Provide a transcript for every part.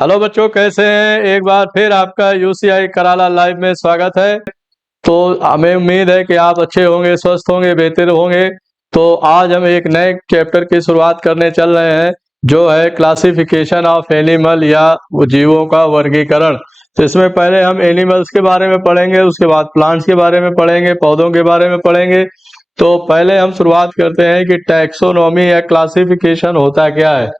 Hello बच्चों, कैसे हैं? एक बार फिर आपका यूसीआई कराला लाइव में स्वागत है। तो हमें उम्मीद है कि आप अच्छे होंगे, स्वस्थ होंगे, बेहतर होंगे। तो आज हम एक नए चैप्टर की शुरुआत करने चल रहे हैं, जो है क्लासिफिकेशन ऑफ एनिमल या जीवों का वर्गीकरण। तो इसमें पहले हम एनिमल्स के बारे में पढ़ेंगे, उसके बाद प्लांट्स के बारे में पढ़ेंगे, पौधों के बारे में पढ़ेंगे। तो पहले हम शुरुआत करते हैं कि टैक्सोनॉमी या क्लासिफिकेशन होता क्या है।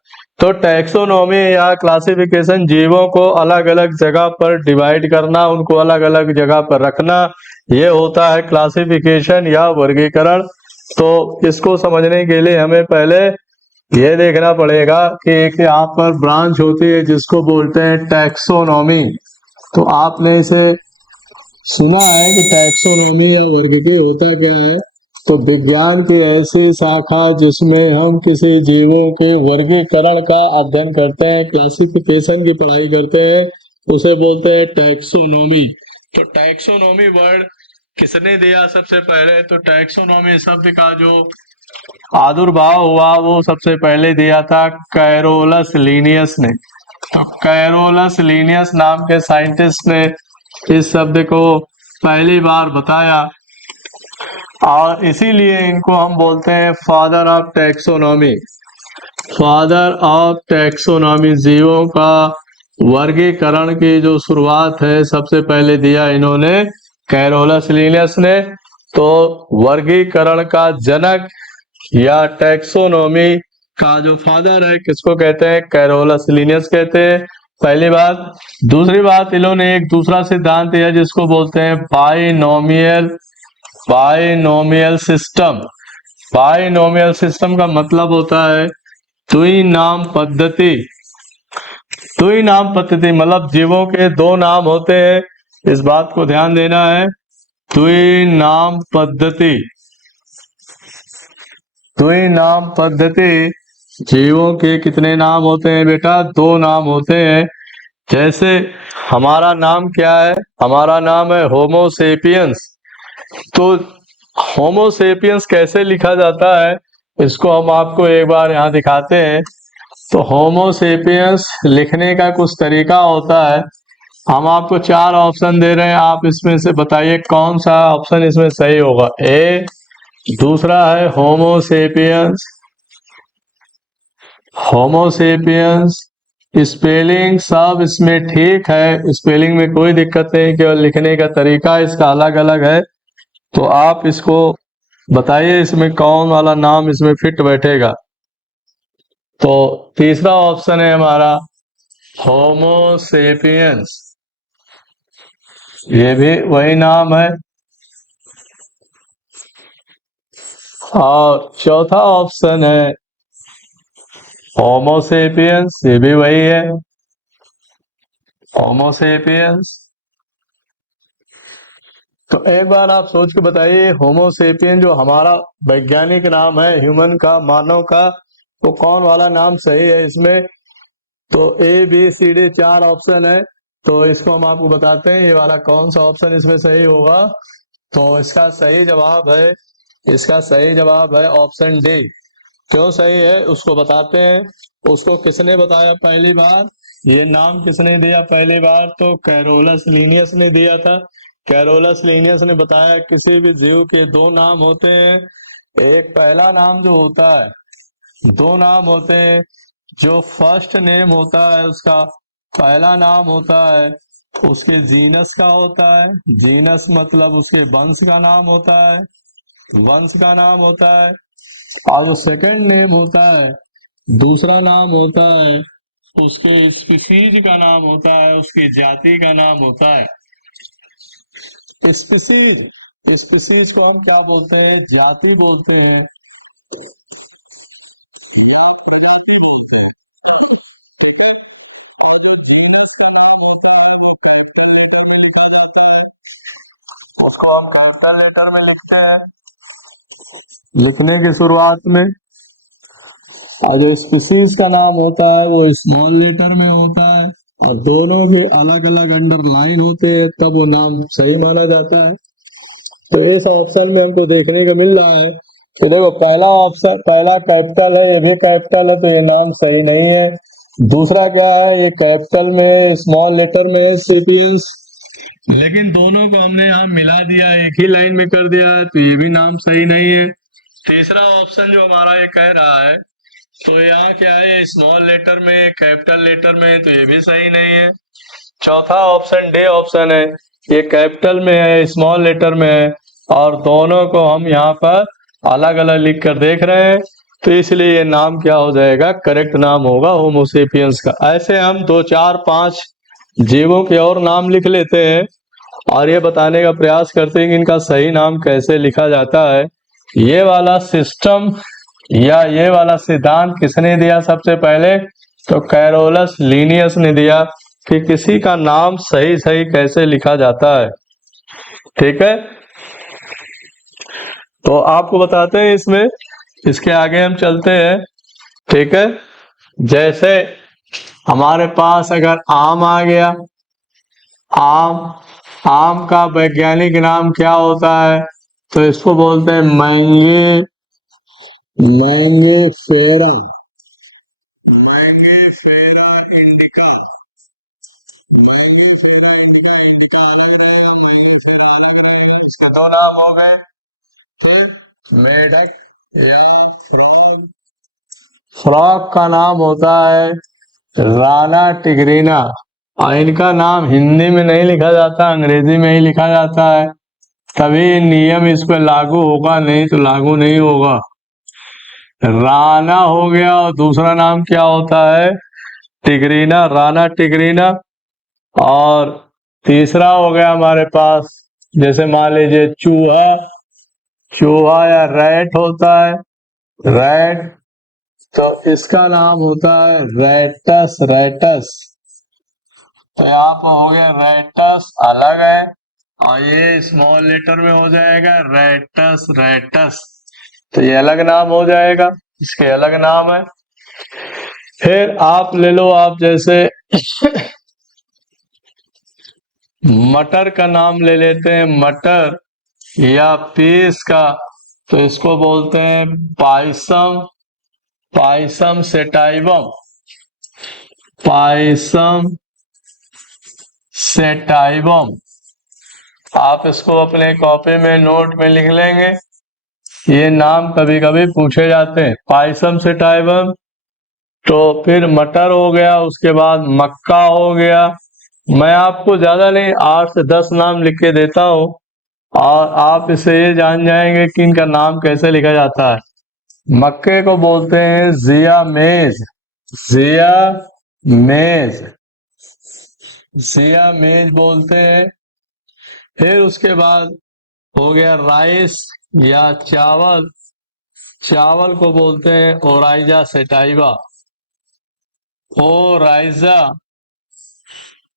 तो टैक्सोनॉमी या क्लासिफिकेशन जीवों को अलग अलग जगह पर डिवाइड करना, उनको अलग अलग जगह पर रखना, ये होता है क्लासिफिकेशन या वर्गीकरण। तो इसको समझने के लिए हमें पहले ये देखना पड़ेगा कि एक यहाँ पर ब्रांच होती है जिसको बोलते हैं टैक्सोनॉमी। तो आपने इसे सुना है कि टैक्सोनॉमी या वर्गीकरण होता क्या है। तो विज्ञान की ऐसी शाखा जिसमें हम किसी जीवों के वर्गीकरण का अध्ययन करते हैं, क्लासिफिकेशन की पढ़ाई करते हैं, उसे बोलते हैं टैक्सोनॉमी। तो टैक्सोनॉमी वर्ड किसने दिया सबसे पहले? तो टैक्सोनॉमी शब्द का जो आविर्भाव हुआ वो सबसे पहले दिया था कैरोलस लीनियस ने। तो कैरोलस लीनियस नाम के साइंटिस्ट ने इस शब्द को पहली बार बताया, और इसीलिए इनको हम बोलते हैं father of taxonomy. Father of taxonomy, जीवों का वर्गीकरण की जो शुरुआत है सबसे पहले दिया इन्होंने कैरोलस लीनियस ने। तो वर्गीकरण का जनक या टैक्सोनॉमी का जो फादर है किसको कहते हैं? कैरोलस लीनियस कहते हैं, पहली बात। दूसरी बात, इन्होंने एक दूसरा सिद्धांत दिया जिसको बोलते हैं बाइनोमियल सिस्टम। बाइनोमियल सिस्टम का मतलब होता है द्विनाम पद्धति। द्विनाम पद्धति मतलब जीवों के दो नाम होते हैं, इस बात को ध्यान देना है। द्विनाम पद्धति, द्विनाम पद्धति, जीवों के कितने नाम होते हैं बेटा? दो नाम होते हैं। जैसे हमारा नाम क्या है? हमारा नाम है होमो सेपियंस। तो होमो सेपियंस कैसे लिखा जाता है इसको हम आपको एक बार यहाँ दिखाते हैं। तो होमो सेपियंस लिखने का कुछ तरीका होता है। हम आपको चार ऑप्शन दे रहे हैं, आप इसमें से बताइए कौन सा ऑप्शन इसमें सही होगा। ए, दूसरा है होमो सेपियंस, होमोसेपियंस स्पेलिंग सब इसमें ठीक है, स्पेलिंग में कोई दिक्कत नहीं, केवल लिखने का तरीका इसका अलग अलग है। तो आप इसको बताइए इसमें कौन वाला नाम इसमें फिट बैठेगा। तो तीसरा ऑप्शन है हमारा होमोसेपियंस, ये भी वही नाम है। और चौथा ऑप्शन है होमोसेपियंस, ये भी वही है, होमोसेपियंस। तो एक बार आप सोच के बताइए, होमोसेपियन जो हमारा वैज्ञानिक नाम है, ह्यूमन का, मानव का, तो कौन वाला नाम सही है इसमें? तो ए बी सी डी चार ऑप्शन है, तो इसको हम आपको बताते हैं ये वाला कौन सा ऑप्शन इसमें सही होगा। तो इसका सही जवाब है, इसका सही जवाब है ऑप्शन डी। क्यों सही है उसको बताते हैं। उसको किसने बताया पहली बार? ये नाम किसने दिया पहली बार? तो कैरोलस लीनियस ने दिया था। कैरोलस लीनियस ने बताया किसी भी जीव के दो नाम होते हैं। एक पहला नाम जो होता है, दो नाम होते हैं। जो फर्स्ट नेम होता है उसका पहला नाम होता है उसके जीनस का होता है। जीनस मतलब उसके वंश का नाम होता है, वंश का नाम होता है। और जो सेकंड नेम होता है, दूसरा नाम होता है, उसके स्पीसीज का नाम होता है, उसकी जाति का नाम होता है। स्पीसीज, स्पीसीज को हम क्या बोलते हैं? जाति बोलते हैं। उसको हम कैपिटल लेटर में लिखते हैं लिखने की शुरुआत में। और जो स्पीसीज का नाम होता है वो स्मॉल लेटर में होता है, और दोनों के अलग अलग अंडरलाइन होते हैं, तब वो नाम सही माना जाता है। तो इस ऑप्शन में हमको देखने को मिल रहा है कि देखो पहला ऑप्शन, पहला कैपिटल है, ये भी कैपिटल है, तो ये नाम सही नहीं है। दूसरा क्या है, ये कैपिटल में स्मॉल लेटर में सेपियंस, लेकिन दोनों को हमने यहाँ मिला दिया, एक ही लाइन में कर दिया है, तो ये भी नाम सही नहीं है। तीसरा ऑप्शन जो हमारा ये कह रहा है, तो यहाँ क्या है, स्मॉल लेटर में कैपिटल लेटर में, तो ये भी सही नहीं है। चौथा ऑप्शन डी ऑप्शन है, ये कैपिटल में है, स्मॉल लेटर में है, और दोनों को हम यहाँ पर अलग अलग लिख कर देख रहे हैं, तो इसलिए ये नाम क्या हो जाएगा, करेक्ट नाम होगा होमोसेपियंस का। ऐसे हम 2 4 5 जीवों के और नाम लिख लेते हैं और ये बताने का प्रयास करते हैं कि इनका सही नाम कैसे लिखा जाता है। ये वाला सिस्टम या ये वाला सिद्धांत किसने दिया सबसे पहले, तो कैरोलस लीनियस ने दिया कि किसी का नाम सही सही कैसे लिखा जाता है। ठीक है, तो आपको बताते हैं इसमें, इसके आगे हम चलते हैं। ठीक है, जैसे हमारे पास अगर आम आ गया, आम का वैज्ञानिक नाम क्या होता है, तो इसको बोलते हैं Mangifera indica. Mangifera indica, indica अलग रहेगा, मैंगीफेरा अलग रहेगा, इसके दो नाम हो गए। फिर मेढक या फ्रॉग, फ्रॉग का नाम होता है राना टिग्रीना, और इनका नाम हिंदी में नहीं लिखा जाता, अंग्रेजी में ही लिखा जाता है, तभी नियम इस पर लागू होगा, नहीं तो लागू नहीं होगा। राना हो गया, और दूसरा नाम क्या होता है, टिग्रीना, राना टिग्रीना। और तीसरा हो गया हमारे पास, जैसे मान लीजिए चूहा, चूहा या रैट होता है, रैट, तो इसका नाम होता है रैटस, रैटस। तो यहाँ पर हो गया रैटस अलग है, और ये स्मॉल लेटर में हो जाएगा रैटस, रैटस, तो ये अलग नाम हो जाएगा, इसके अलग नाम है। फिर आप ले लो, आप जैसे मटर का नाम ले लेते हैं, मटर या पीस का, तो इसको बोलते हैं पायसम, पायसम सेटाइवम, पायसम सेटाइवम। आप इसको अपने कॉपी में नोट में लिख लेंगे, ये नाम कभी कभी पूछे जाते हैं, पायसम सेटाइवम। तो फिर मटर हो गया, उसके बाद मक्का हो गया। मैं आपको ज्यादा नहीं 8 से 10 नाम लिख के देता हूँ, और आप इससे ये जान जाएंगे कि इनका नाम कैसे लिखा जाता है। मक्के को बोलते हैं जिया मेज, जिया मेज, जिया मेज बोलते हैं। फिर उसके बाद हो गया राइस या चावल, चावल को बोलते हैं Oryza sativa, Oryza,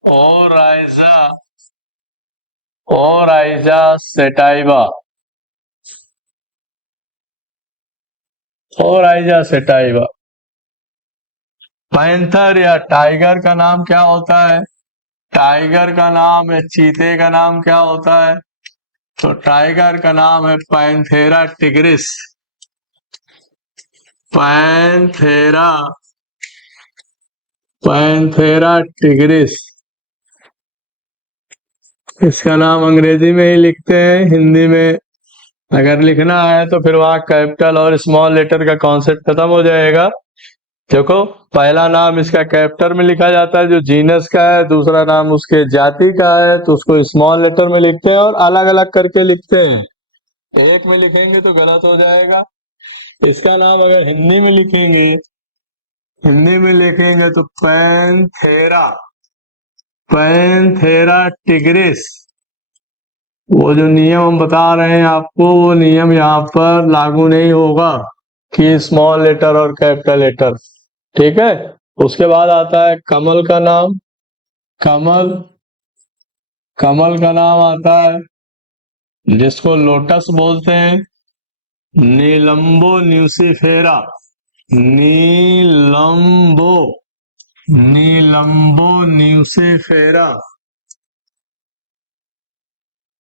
Oryza, Oryza sativa, Oryza sativa. Panther या टाइगर का नाम क्या होता है, टाइगर का नाम है, चीते का नाम क्या होता है, तो टाइगर का नाम है Panthera tigris, Panthera, Panthera tigris. इसका नाम अंग्रेजी में ही लिखते हैं, हिंदी में अगर लिखना है तो फिर वहां कैपिटल और स्मॉल लेटर का कॉन्सेप्ट खत्म हो जाएगा। देखो, पहला नाम इसका कैपिटल में लिखा जाता है जो जीनस का है, दूसरा नाम उसके जाति का है तो उसको स्मॉल लेटर में लिखते हैं, और अलग अलग करके लिखते हैं, एक में लिखेंगे तो गलत हो जाएगा। इसका नाम अगर हिंदी में लिखेंगे, हिंदी में लिखेंगे तो पैंथेरा, पैंथेरा टिग्रिस। वो जो नियम हम बता रहे हैं आपको, वो नियम यहाँ पर लागू नहीं होगा कि स्मॉल लेटर और कैपिटल लेटर। ठीक है, उसके बाद आता है कमल का नाम, कमल, कमल का नाम आता है जिसको लोटस बोलते हैं, नीलम्बो न्यूसीफेरा, नीलम्बो, नीलम्बो न्यूसीफेरा,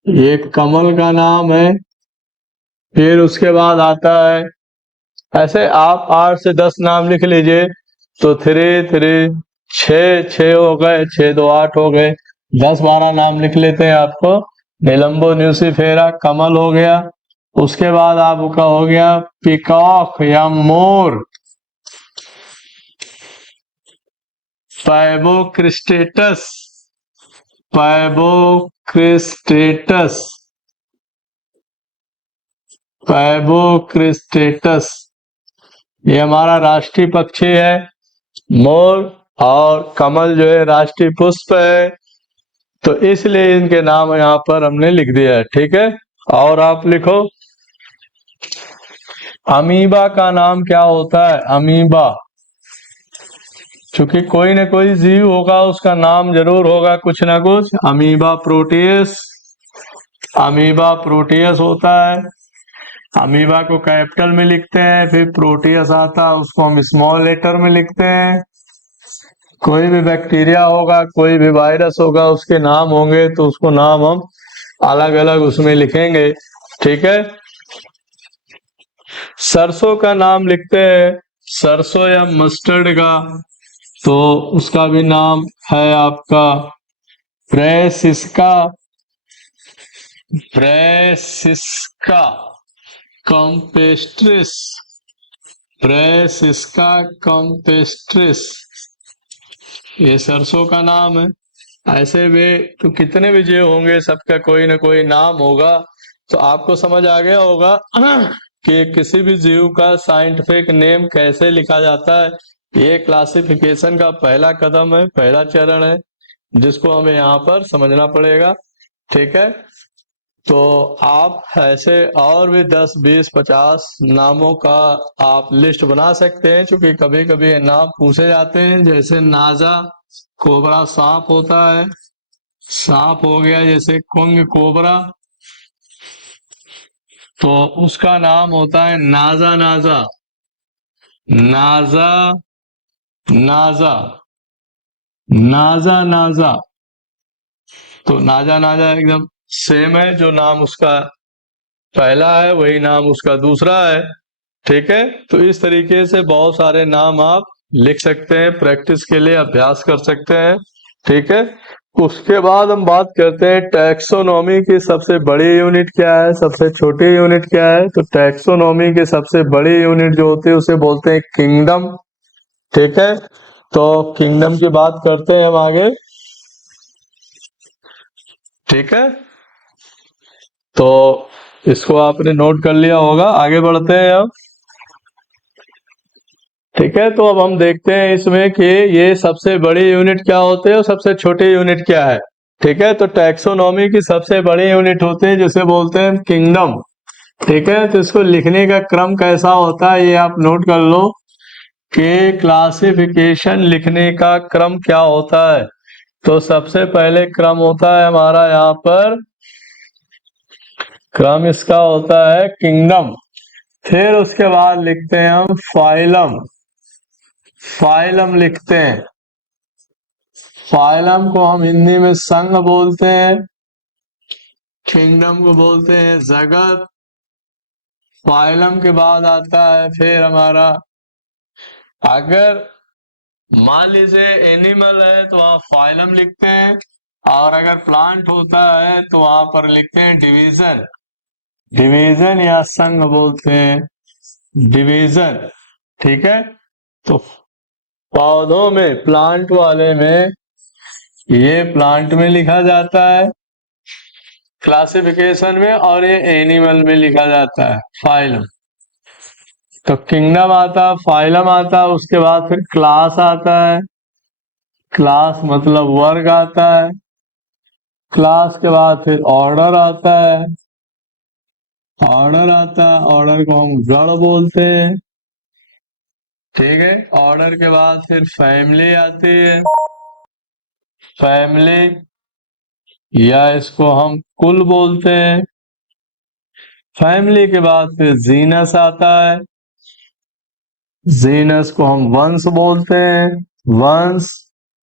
ये कमल का नाम है। फिर उसके बाद आता है, ऐसे आप 8 से 10 नाम लिख लीजिए, तो 3 3 6 हो गए, 6 2 8 हो गए। 10 12 नाम लिख लेते हैं आपको। निलंबो न्यूसीफेरा कमल हो गया। उसके बाद आपका हो गया पिकॉक या मोर, पैबोक्रिस्टेटस, पैबोक्रिस्टेटस, पैबोक्रिस्टेटस, ये हमारा राष्ट्रीय पक्षी है मोर। और कमल जो है राष्ट्रीय पुष्प है, तो इसलिए इनके नाम यहाँ पर हमने लिख दिया है। ठीक है, और आप लिखो अमीबा का नाम क्या होता है? अमीबा, क्योंकि कोई ना कोई जीव होगा उसका नाम जरूर होगा कुछ ना कुछ। अमीबा प्रोटियस, अमीबा प्रोटियस होता है। अमीबा को कैपिटल में लिखते हैं, फिर प्रोटियस आता है उसको हम स्मॉल लेटर में लिखते हैं। कोई भी बैक्टीरिया होगा, कोई भी वायरस होगा, उसके नाम होंगे तो उसको नाम हम अलग अलग उसमें लिखेंगे। ठीक है, सरसों का नाम लिखते हैं, सरसों या मस्टर्ड का, तो उसका भी नाम है आपका ब्रैसिस्का, ब्रैसिस्का कॉम्पेस्ट्रिस, ब्रैसिस्का कॉम्पेस्ट्रिस, ये सरसों का नाम है। ऐसे भी तो कितने भी जीव होंगे सबका कोई ना कोई नाम होगा। तो आपको समझ आ गया होगा कि किसी भी जीव का साइंटिफिक नेम कैसे लिखा जाता है। ये क्लासिफिकेशन का पहला कदम है, पहला चरण है, जिसको हमें यहाँ पर समझना पड़ेगा। ठीक है, तो आप ऐसे और भी 10 20 50 नामों का आप लिस्ट बना सकते हैं, क्योंकि कभी कभी ये नाम पूछे जाते हैं। जैसे नाजा कोबरा सांप होता है, सांप हो गया। जैसे कुंग कोबरा, तो उसका नाम होता है नाजा, नाजा, नाजा, नाजा, नाजा, नाजा। तो नाजा नाजा एकदम सेम है, जो नाम उसका पहला है वही नाम उसका दूसरा है। ठीक है, तो इस तरीके से बहुत सारे नाम आप लिख सकते हैं, प्रैक्टिस के लिए अभ्यास कर सकते हैं। ठीक है, उसके बाद हम बात करते हैं टैक्सोनॉमी की सबसे बड़ी यूनिट क्या है, सबसे छोटी यूनिट क्या है। तो टैक्सोनॉमी की सबसे बड़ी यूनिट जो होती है उसे बोलते हैं किंगडम। ठीक है, तो किंगडम की बात करते हैं हम आगे। ठीक है, तो इसको आपने नोट कर लिया होगा, आगे बढ़ते हैं अब। ठीक है, तो अब हम देखते हैं इसमें कि ये सबसे बड़ी यूनिट क्या होते हैं और सबसे छोटी यूनिट क्या है। ठीक है, तो टैक्सोनॉमी की सबसे बड़ी यूनिट होती है जिसे बोलते हैं किंगडम। ठीक है, तो इसको लिखने का क्रम कैसा होता है ये आप नोट कर लो कि क्लासिफिकेशन लिखने का क्रम क्या होता है। तो सबसे पहले क्रम होता है हमारा यहाँ पर, क्रम इसका होता है किंगडम। फिर उसके बाद लिखते हैं हम फाइलम, फाइलम लिखते हैं। फाइलम को हम हिंदी में संघ बोलते हैं, किंगडम को बोलते हैं जगत। फाइलम के बाद आता है फिर हमारा, अगर मान लीजिए एनिमल है तो वहां फाइलम लिखते हैं, और अगर प्लांट होता है तो वहां पर लिखते हैं डिवीजन, डिवीजन या संघ बोलते हैं, डिवीजन। ठीक है, तो पौधों में, प्लांट वाले में, ये प्लांट में लिखा जाता है क्लासिफिकेशन में, और ये एनिमल में लिखा जाता है फाइलम। तो किंगडम आता, फाइलम आता, उसके बाद फिर क्लास आता है, क्लास मतलब वर्ग आता है। क्लास के बाद फिर ऑर्डर आता है, ऑर्डर आता है, ऑर्डर को हम गण बोलते हैं। ठीक है, ऑर्डर के बाद फिर फैमिली आती है, फैमिली या इसको हम कुल बोलते हैं। फैमिली के बाद फिर जीनस आता है, जीनस को हम वंश बोलते हैं, वंश।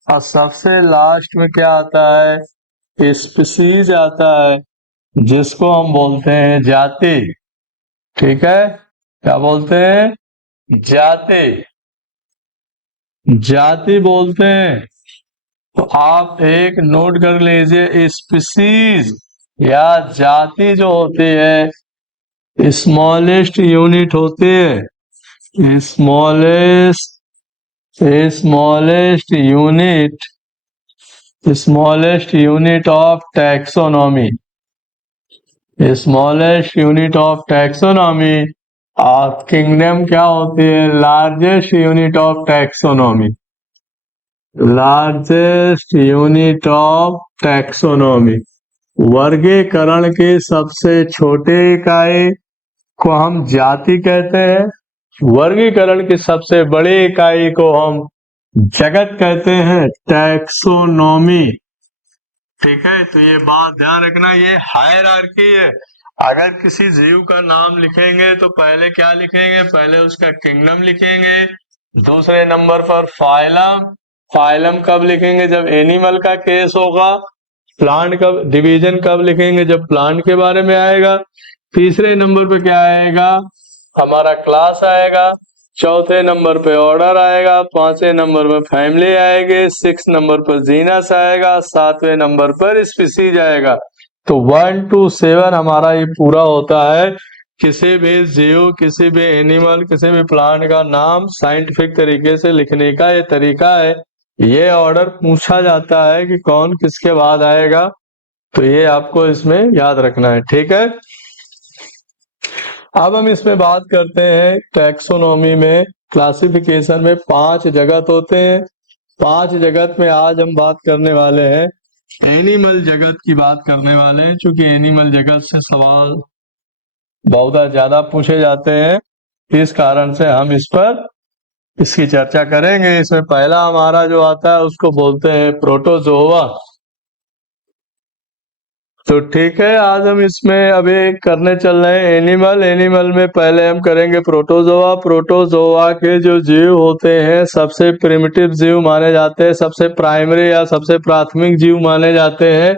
और सबसे लास्ट में क्या आता है, स्पीसीज आता है, जिसको हम बोलते हैं जाति। ठीक है, क्या बोलते हैं, जाति। जाति बोलते हैं। तो आप एक नोट कर लीजिए, स्पीसीज या जाति जो होती है स्मॉलेस्ट यूनिट होती है, smallest unit of taxonomy, smallest unit of taxonomy. और किंगडम क्या होती है? Largest unit of taxonomy, largest unit of taxonomy. वर्गीकरण की सबसे छोटी इकाई को हम जाति कहते हैं, वर्गीकरण की सबसे बड़ी इकाई को हम जगत कहते हैं, टैक्सोनॉमी। ठीक है, तो ये बात ध्यान रखना, ये हायरार्की है। अगर किसी जीव का नाम लिखेंगे तो पहले क्या लिखेंगे? पहले उसका किंगडम लिखेंगे, दूसरे नंबर पर फाइलम। फाइलम कब लिखेंगे? जब एनिमल का केस होगा। प्लांट कब, डिवीजन कब लिखेंगे? जब प्लांट के बारे में आएगा। तीसरे नंबर पे क्या आएगा? हमारा क्लास आएगा। चौथे नंबर पे ऑर्डर आएगा। पांचवें नंबर पर फैमिली आएगी। 6 नंबर पर जीनस आएगा। 7वें नंबर पर स्पीसीज आएगा। तो 1 to 7 हमारा ये पूरा होता है किसी भी जीव, किसी भी एनिमल, किसी भी प्लांट का नाम साइंटिफिक तरीके से लिखने का ये तरीका है। ये ऑर्डर पूछा जाता है कि कौन किसके बाद आएगा, तो ये आपको इसमें याद रखना है। ठीक है, अब हम इसमें बात करते हैं टैक्सोनॉमी में, क्लासिफिकेशन में 5 जगत होते हैं। 5 जगत में आज हम बात करने वाले हैं एनिमल जगत की बात करने वाले हैं, क्योंकि एनिमल जगत से सवाल बहुत ज्यादा पूछे जाते हैं, इस कारण से हम इस पर इसकी चर्चा करेंगे। इसमें पहला हमारा जो आता है उसको बोलते हैं प्रोटोजोआ। तो ठीक है, आज हम इसमें अभी करने चल रहे हैं एनिमल में पहले हम करेंगे प्रोटोजोआ। प्रोटोजोआ के जो जीव होते हैं सबसे प्रिमिटिव जीव माने जाते हैं, सबसे प्राइमरी या सबसे प्राथमिक जीव माने जाते हैं।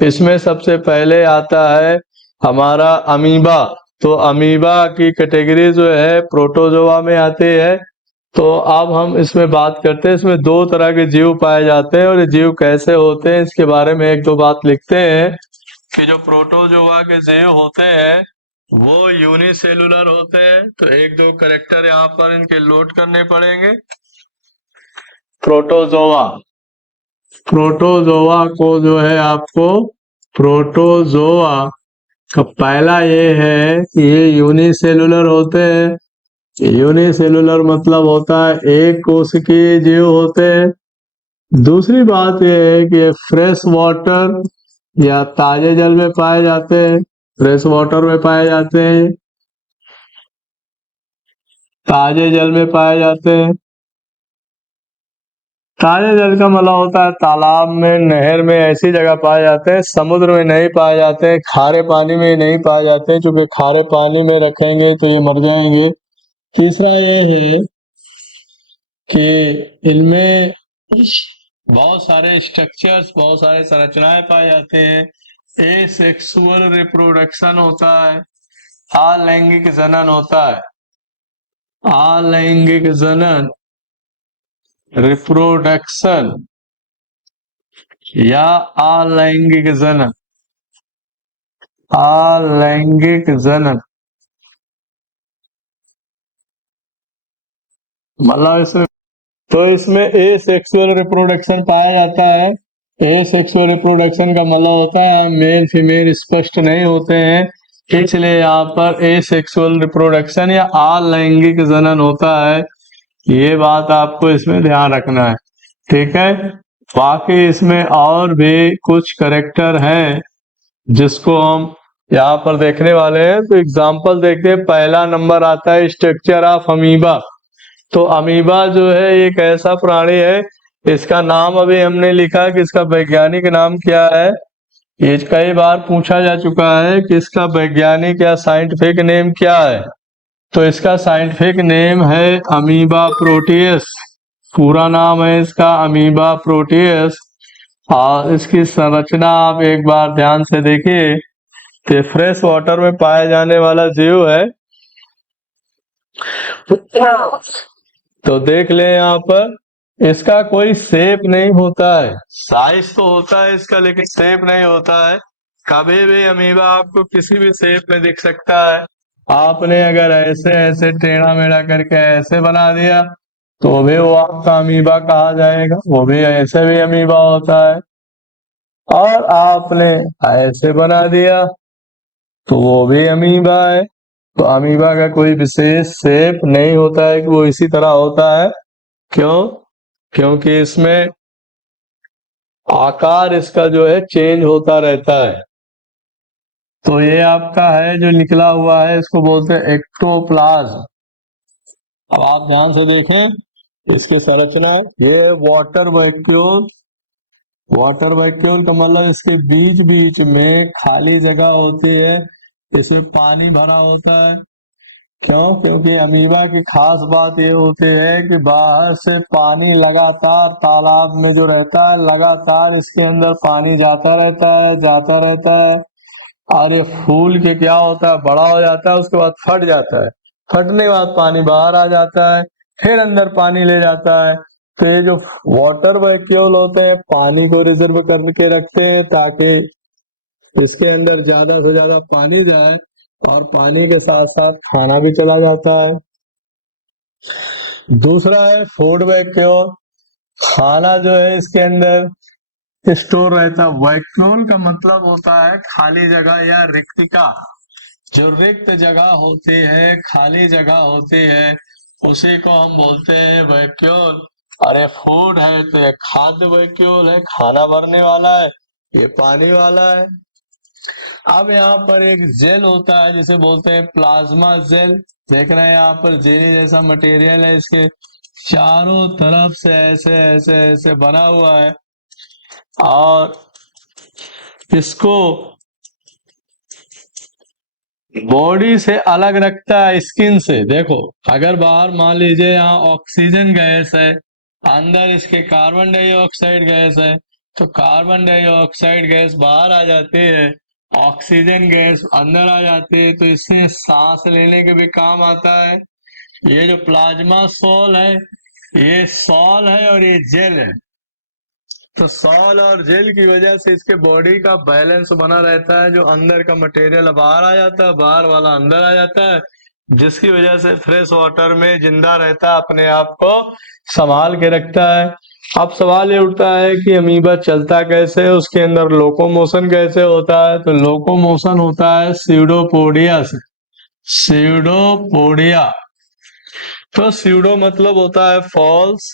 इसमें सबसे पहले आता है हमारा अमीबा। तो अमीबा की कैटेगरी जो है प्रोटोजोआ में आती है। तो अब हम इसमें बात करते हैं, इसमें 2 तरह के जीव पाए जाते हैं और ये जीव कैसे होते हैं इसके बारे में 1-2 बात लिखते हैं कि जो प्रोटोजोआ के जीव होते हैं वो यूनिसेलुलर होते हैं। तो 1-2 कैरेक्टर यहाँ पर इनके नोट करने पड़ेंगे। प्रोटोजोआ, प्रोटोजोआ को जो है आपको, प्रोटोजोआ का पहला ये है कि ये यूनिसेलुलर होते हैं। यूनिसेलुलर मतलब होता है एक कोशिकीय जीव होते हैं। दूसरी बात यह है कि ये फ्रेश वाटर या ताजे जल में पाए जाते हैं, फ्रेश वाटर में पाए जाते हैं, ताजे जल में पाए जाते हैं। ताजे जल का मतलब होता है तालाब में, नहर में, ऐसी जगह पाए जाते हैं। समुद्र में नहीं पाए जाते हैं, खारे पानी में नहीं पाए जाते हैं, क्योंकि खारे पानी में रखेंगे तो ये मर जाएंगे। तीसरा ये है कि इनमें बहुत सारे स्ट्रक्चर्स, बहुत सारे संरचनाएं पाए जाते हैं। एसेक्सुअल रिप्रोडक्शन होता है, अलैंगिक जनन होता है, अलैंगिक जनन, रिप्रोडक्शन या अलैंगिक जनन, अलैंगिक जनन मतलब इसमें, तो इसमें एसेक्सुअल रिप्रोडक्शन पाया जाता है। एसेक्सुअल रिप्रोडक्शन का मतलब होता है मेल फीमेल स्पष्ट नहीं होते हैं, इसलिए यहाँ पर एसेक्सुअल रिप्रोडक्शन या अलैंगिक जनन होता है। ये बात आपको इसमें ध्यान रखना है। ठीक है, बाकी इसमें और भी कुछ करेक्टर हैं जिसको हम यहाँ पर देखने वाले हैं। तो एग्जाम्पल देखते हैं, पहला नंबर आता है स्ट्रक्चर ऑफ अमीबा। तो अमीबा जो है एक ऐसा प्राणी है, इसका नाम अभी हमने लिखा कि इसका वैज्ञानिक नाम क्या है। ये कई बार पूछा जा चुका है कि इसका वैज्ञानिक या साइंटिफिक नेम क्या है। तो इसका साइंटिफिक नेम है अमीबा प्रोटियस। पूरा नाम है इसका अमीबा प्रोटियस। और इसकी संरचना आप एक बार ध्यान से देखिए, तो फ्रेश वाटर में पाए जाने वाला जीव है। तो देख ले यहाँ पर इसका कोई शेप नहीं होता है, साइज तो होता है इसका लेकिन शेप नहीं होता है। कभी भी अमीबा आपको किसी भी शेप में दिख सकता है। आपने अगर ऐसे ऐसे टेढ़ा मेढ़ा करके ऐसे बना दिया तो भी वो आपका अमीबा कहा जाएगा, वो भी ऐसे भी अमीबा होता है। और आपने ऐसे बना दिया तो वो भी अमीबा है। तो अमीबा का कोई विशेष शेप नहीं होता है कि वो इसी तरह होता है। क्यों? क्योंकि इसमें आकार इसका जो है चेंज होता रहता है। तो ये आपका है जो निकला हुआ है इसको बोलते हैं एक्टोप्लाज्म। अब आप ध्यान से देखें इसकी संरचना। ये वाटर वैक्यूल, वाटर वैक्यूल का मतलब इसके बीच बीच में खाली जगह होती है, इसमें पानी भरा होता है। क्यों? क्योंकि अमीबा की खास बात ये होती है कि बाहर से पानी लगातार तालाब में जो रहता है लगातार इसके अंदर पानी जाता रहता है जाता रहता है। और ये फूल के क्या होता है, बड़ा हो जाता है उसके बाद फट जाता है, फटने के बाद पानी बाहर आ जाता है, फिर अंदर पानी ले जाता है। तो ये जो वाटर वैक्यूल होते हैं पानी को रिजर्व करके रखते हैं ताकि इसके अंदर ज्यादा से ज्यादा पानी जाए और पानी के साथ साथ खाना भी चला जाता है। दूसरा है फूड वैक्यूल, खाना जो है इसके अंदर स्टोर रहता है। वैक्यूल का मतलब होता है खाली जगह या रिक्तिका। जो रिक्त जगह होती है, खाली जगह होती है, उसी को हम बोलते हैं वैक्यूल। और ये फूड है तो ये खाद्य वैक्यूल है, खाना भरने वाला है, ये पानी वाला है। अब यहाँ पर एक जेल होता है जिसे बोलते हैं प्लाज्मा जेल। देख रहे हैं यहाँ पर जेली जैसा मटेरियल है, इसके चारों तरफ से ऐसे ऐसे ऐसे बना हुआ है और इसको बॉडी से अलग रखता है, स्किन से। देखो अगर बाहर मान लीजिए यहाँ ऑक्सीजन गैस है, अंदर इसके कार्बन डाइऑक्साइड गैस है, तो कार्बन डाइऑक्साइड गैस बाहर आ जाती है, ऑक्सीजन गैस अंदर आ जाती है, तो इससे सांस लेने के भी काम आता है। ये जो प्लाज्मा सॉल है, ये सॉल है और ये जेल है। तो सॉल और जेल की वजह से इसके बॉडी का बैलेंस बना रहता है, जो अंदर का मटेरियल बाहर आ जाता है, बाहर वाला अंदर आ जाता है, जिसकी वजह से फ्रेश वाटर में जिंदा रहता है, अपने आप को संभाल के रखता है। अब सवाल ये उठता है कि अमीबा चलता कैसे है, उसके अंदर लोकोमोशन कैसे होता है? तो लोकोमोशन होता है स्यूडोपोडिया से। स्यूडोपोडिया, तो स्यूडो मतलब होता है फॉल्स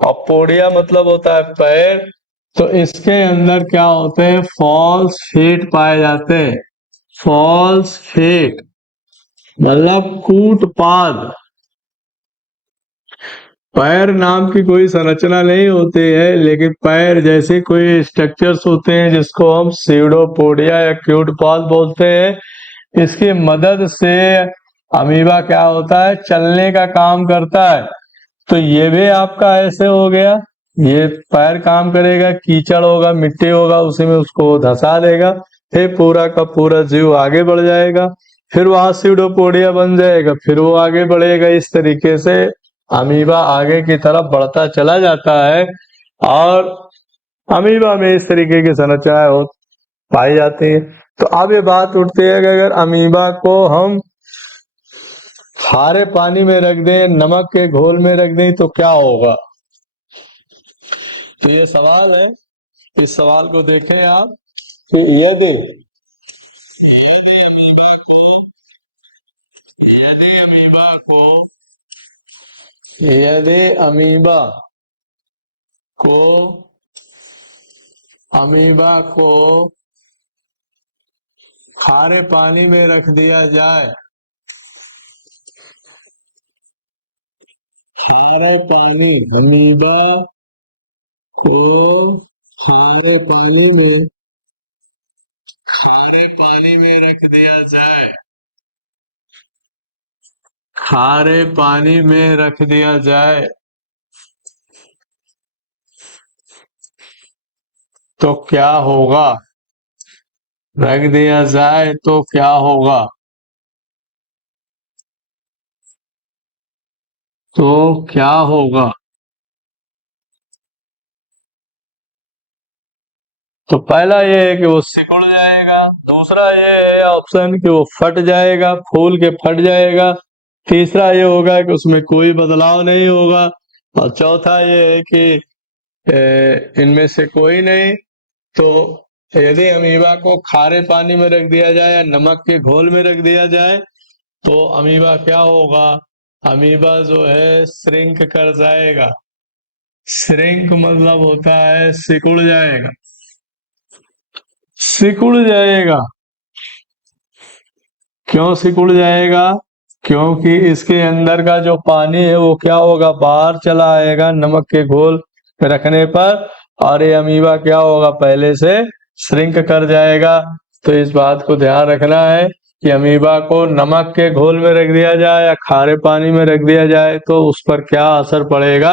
और पोडिया मतलब होता है पैर। तो इसके अंदर क्या होते हैं, फॉल्स फीट पाए जाते हैं। फॉल्स फीट मतलब कूट पाद। पैर नाम की कोई संरचना नहीं होती है लेकिन पैर जैसे कोई स्ट्रक्चर्स होते हैं जिसको हम स्यूडोपोडिया या क्यूट पाद बोलते हैं। इसकी मदद से अमीबा क्या होता है, चलने का काम करता है। तो ये भी आपका ऐसे हो गया, ये पैर काम करेगा, कीचड़ होगा, मिट्टी होगा, उसी में उसको धंसा देगा, फिर पूरा का पूरा जीव आगे बढ़ जाएगा, फिर वहां स्यूडोपोडिया बन जाएगा, फिर वो आगे बढ़ेगा। इस तरीके से अमीबा आगे की तरफ बढ़ता चला जाता है और अमीबा में इस तरीके की संरचनाएं हो पाई जाती है। तो अब ये बात उठती है कि अगर अमीबा को हम खारे पानी में रख दें, नमक के घोल में रख दें तो क्या होगा? तो ये सवाल है, इस सवाल को देखें आप कि यदि यदि अमीबा को यदि अमीबा को यदि को अमीबा को खारे पानी में रख दिया जाए, खारे पानी, अमीबा को खारे पानी में रख दिया जाए, खारे पानी में रख दिया जाए तो क्या होगा? रख दिया जाए तो क्या होगा? तो क्या होगा? तो पहला ये है कि वो सिकुड़ जाएगा, दूसरा ये है ऑप्शन कि वो फट जाएगा, फूल के फट जाएगा, तीसरा ये होगा कि उसमें कोई बदलाव नहीं होगा, और चौथा ये है कि इनमें से कोई नहीं। तो यदि अमीबा को खारे पानी में रख दिया जाए या नमक के घोल में रख दिया जाए तो अमीबा क्या होगा, अमीबा जो है श्रिंक कर जाएगा। श्रिंक मतलब होता है सिकुड़ जाएगा, सिकुड़ जाएगा। क्यों सिकुड़ जाएगा? क्योंकि इसके अंदर का जो पानी है वो क्या होगा, बाहर चला आएगा नमक के घोल रखने पर, और ये अमीबा क्या होगा, पहले से श्रिंक कर जाएगा। तो इस बात को ध्यान रखना है कि अमीबा को नमक के घोल में रख दिया जाए या खारे पानी में रख दिया जाए तो उस पर क्या असर पड़ेगा,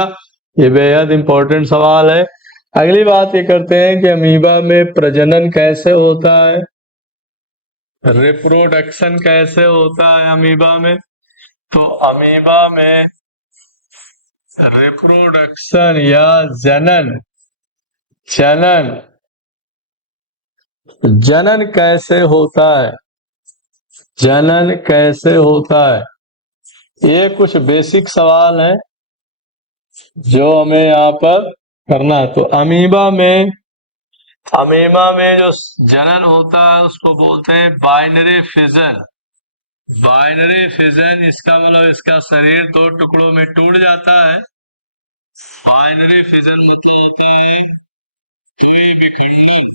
ये बेहद इंपॉर्टेंट सवाल है। अगली बात ये करते हैं कि अमीबा में प्रजनन कैसे होता है, रिप्रोडक्शन कैसे होता है अमीबा में। तो अमीबा में रिप्रोडक्शन या जनन जनन जनन कैसे होता है, जनन कैसे होता है, ये कुछ बेसिक सवाल है जो हमें यहाँ पर करना है। तो अमीबा में जो जनन होता है उसको बोलते हैं बाइनरी फिजन। बाइनरी फिजन इसका मतलब इसका शरीर दो टुकड़ों में टूट जाता है। बाइनरी फिजन मतलब होता है द्विविखंडन,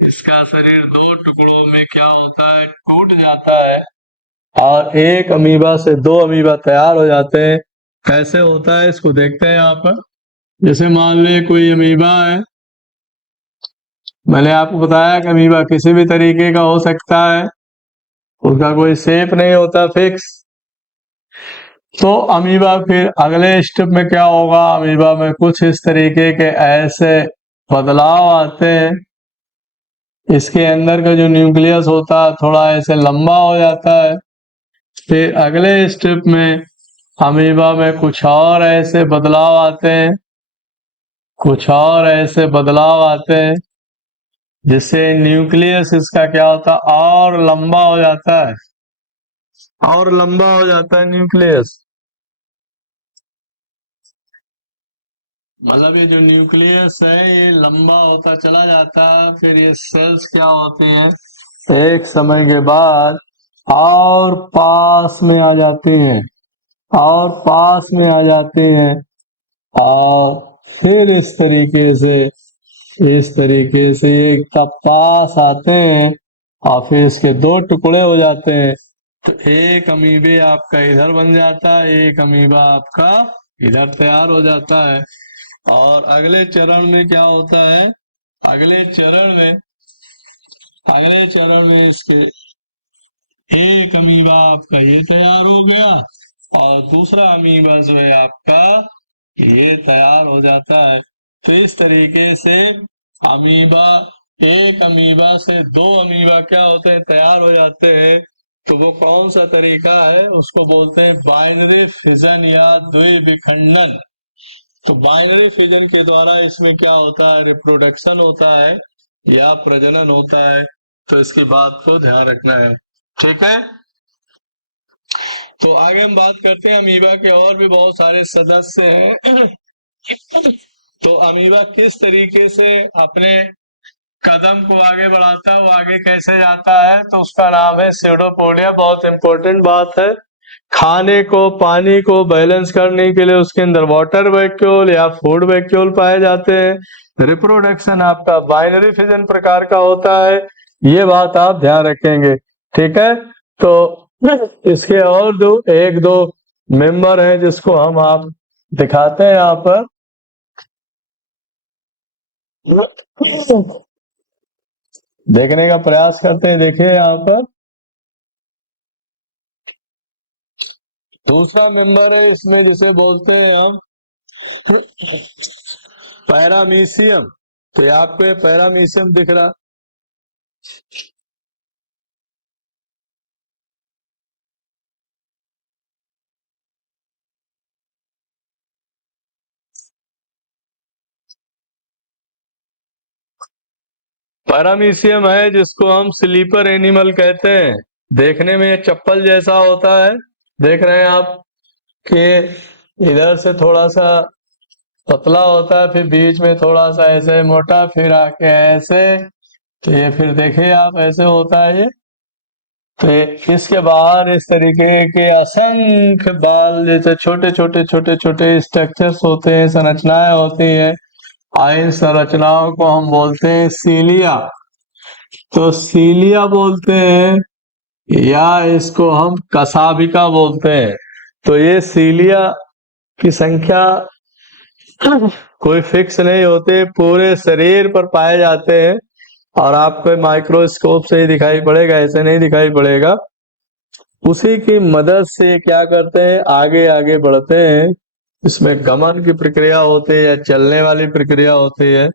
इसका शरीर दो टुकड़ों में क्या होता है, टूट जाता है, और एक अमीबा से दो अमीबा तैयार हो जाते हैं। कैसे होता है इसको देखते हैं यहाँ पर। जैसे मान लीजिए कोई अमीबा है, मैंने आपको बताया कि अमीबा किसी भी तरीके का हो सकता है, उसका कोई शेप नहीं होता फिक्स। तो अमीबा फिर अगले स्टेप में क्या होगा, अमीबा में कुछ इस तरीके के ऐसे बदलाव आते हैं, इसके अंदर का जो न्यूक्लियस होता है थोड़ा ऐसे लंबा हो जाता है। फिर अगले स्टेप में अमीबा में कुछ और ऐसे बदलाव आते हैं, कुछ और ऐसे बदलाव आते हैं जिससे न्यूक्लियस इसका क्या होता है, और लंबा हो जाता है, और लंबा हो जाता है न्यूक्लियस। मतलब ये जो न्यूक्लियस है ये लंबा होता चला जाता है, फिर ये सेल्स क्या होती हैं, एक समय के बाद और पास में आ जाती हैं, और पास में आ जाती हैं, और फिर इस तरीके से ये कब पास आते हैं, और फिर इसके दो टुकड़े हो जाते हैं। तो एक अमीबे आपका इधर बन जाता है, एक अमीबा आपका इधर तैयार हो जाता है। और अगले चरण में क्या होता है, अगले चरण में अगले चरण में इसके एक अमीबा आपका ये तैयार हो गया, और दूसरा अमीबा जो है आपका ये तैयार हो जाता है। तो इस तरीके से अमीबा एक अमीबा से दो अमीबा क्या होते हैं, तैयार हो जाते हैं। तो वो कौन सा तरीका है, उसको बोलते हैं बाइनरी फिजन या द्विविखंडन। तो बाइनरी फिजन के द्वारा इसमें क्या होता है, रिप्रोडक्शन होता है या प्रजनन होता है। तो इसकी बात को ध्यान रखना है, ठीक है। तो आगे हम बात करते हैं अमीबा के और भी बहुत सारे सदस्य हैं। तो अमीबा किस तरीके से अपने कदम को आगे बढ़ाता है, वो आगे कैसे जाता है, तो उसका नाम है स्यूडोपोडिया। बहुत इंपॉर्टेंट बात है, खाने को पानी को बैलेंस करने के लिए उसके अंदर वाटर वैक्यूल या फूड वैक्यूल पाए जाते हैं। रिप्रोडक्शन आपका बाइनरी फिजन प्रकार का होता है, ये बात आप ध्यान रखेंगे, ठीक है। तो इसके और एक दो मेंबर हैं जिसको हम आप दिखाते हैं यहाँ पर। देखने का प्रयास करते हैं, देखिए यहाँ पर दूसरा मेंबर है इसमें जिसे बोलते हैं हम पैरामीशियम। तो ये आपको ये पैरामीशियम दिख रहा, पैरामीशियम है जिसको हम स्लीपर एनिमल कहते हैं। देखने में ये चप्पल जैसा होता है, देख रहे हैं आप कि इधर से थोड़ा सा पतला होता है, फिर बीच में थोड़ा सा ऐसे मोटा, फिर आके ऐसे। तो ये फिर देखिए आप, ऐसे होता है ये। तो इसके बाहर इस तरीके के असंख्य बाल जैसे छोटे छोटे छोटे छोटे स्ट्रक्चर्स होते हैं, संरचनाएं होती हैं। इन संरचनाओं को हम बोलते हैं सीलिया। तो सीलिया बोलते हैं, या इसको हम कसाभिका बोलते हैं। तो ये सीलिया की संख्या कोई फिक्स नहीं होते, पूरे शरीर पर पाए जाते हैं। और आपको माइक्रोस्कोप से ही दिखाई पड़ेगा, ऐसे नहीं दिखाई पड़ेगा। उसी की मदद से क्या करते हैं, आगे आगे बढ़ते हैं। इसमें गमन की प्रक्रिया होती है, चलने वाली प्रक्रिया होती है,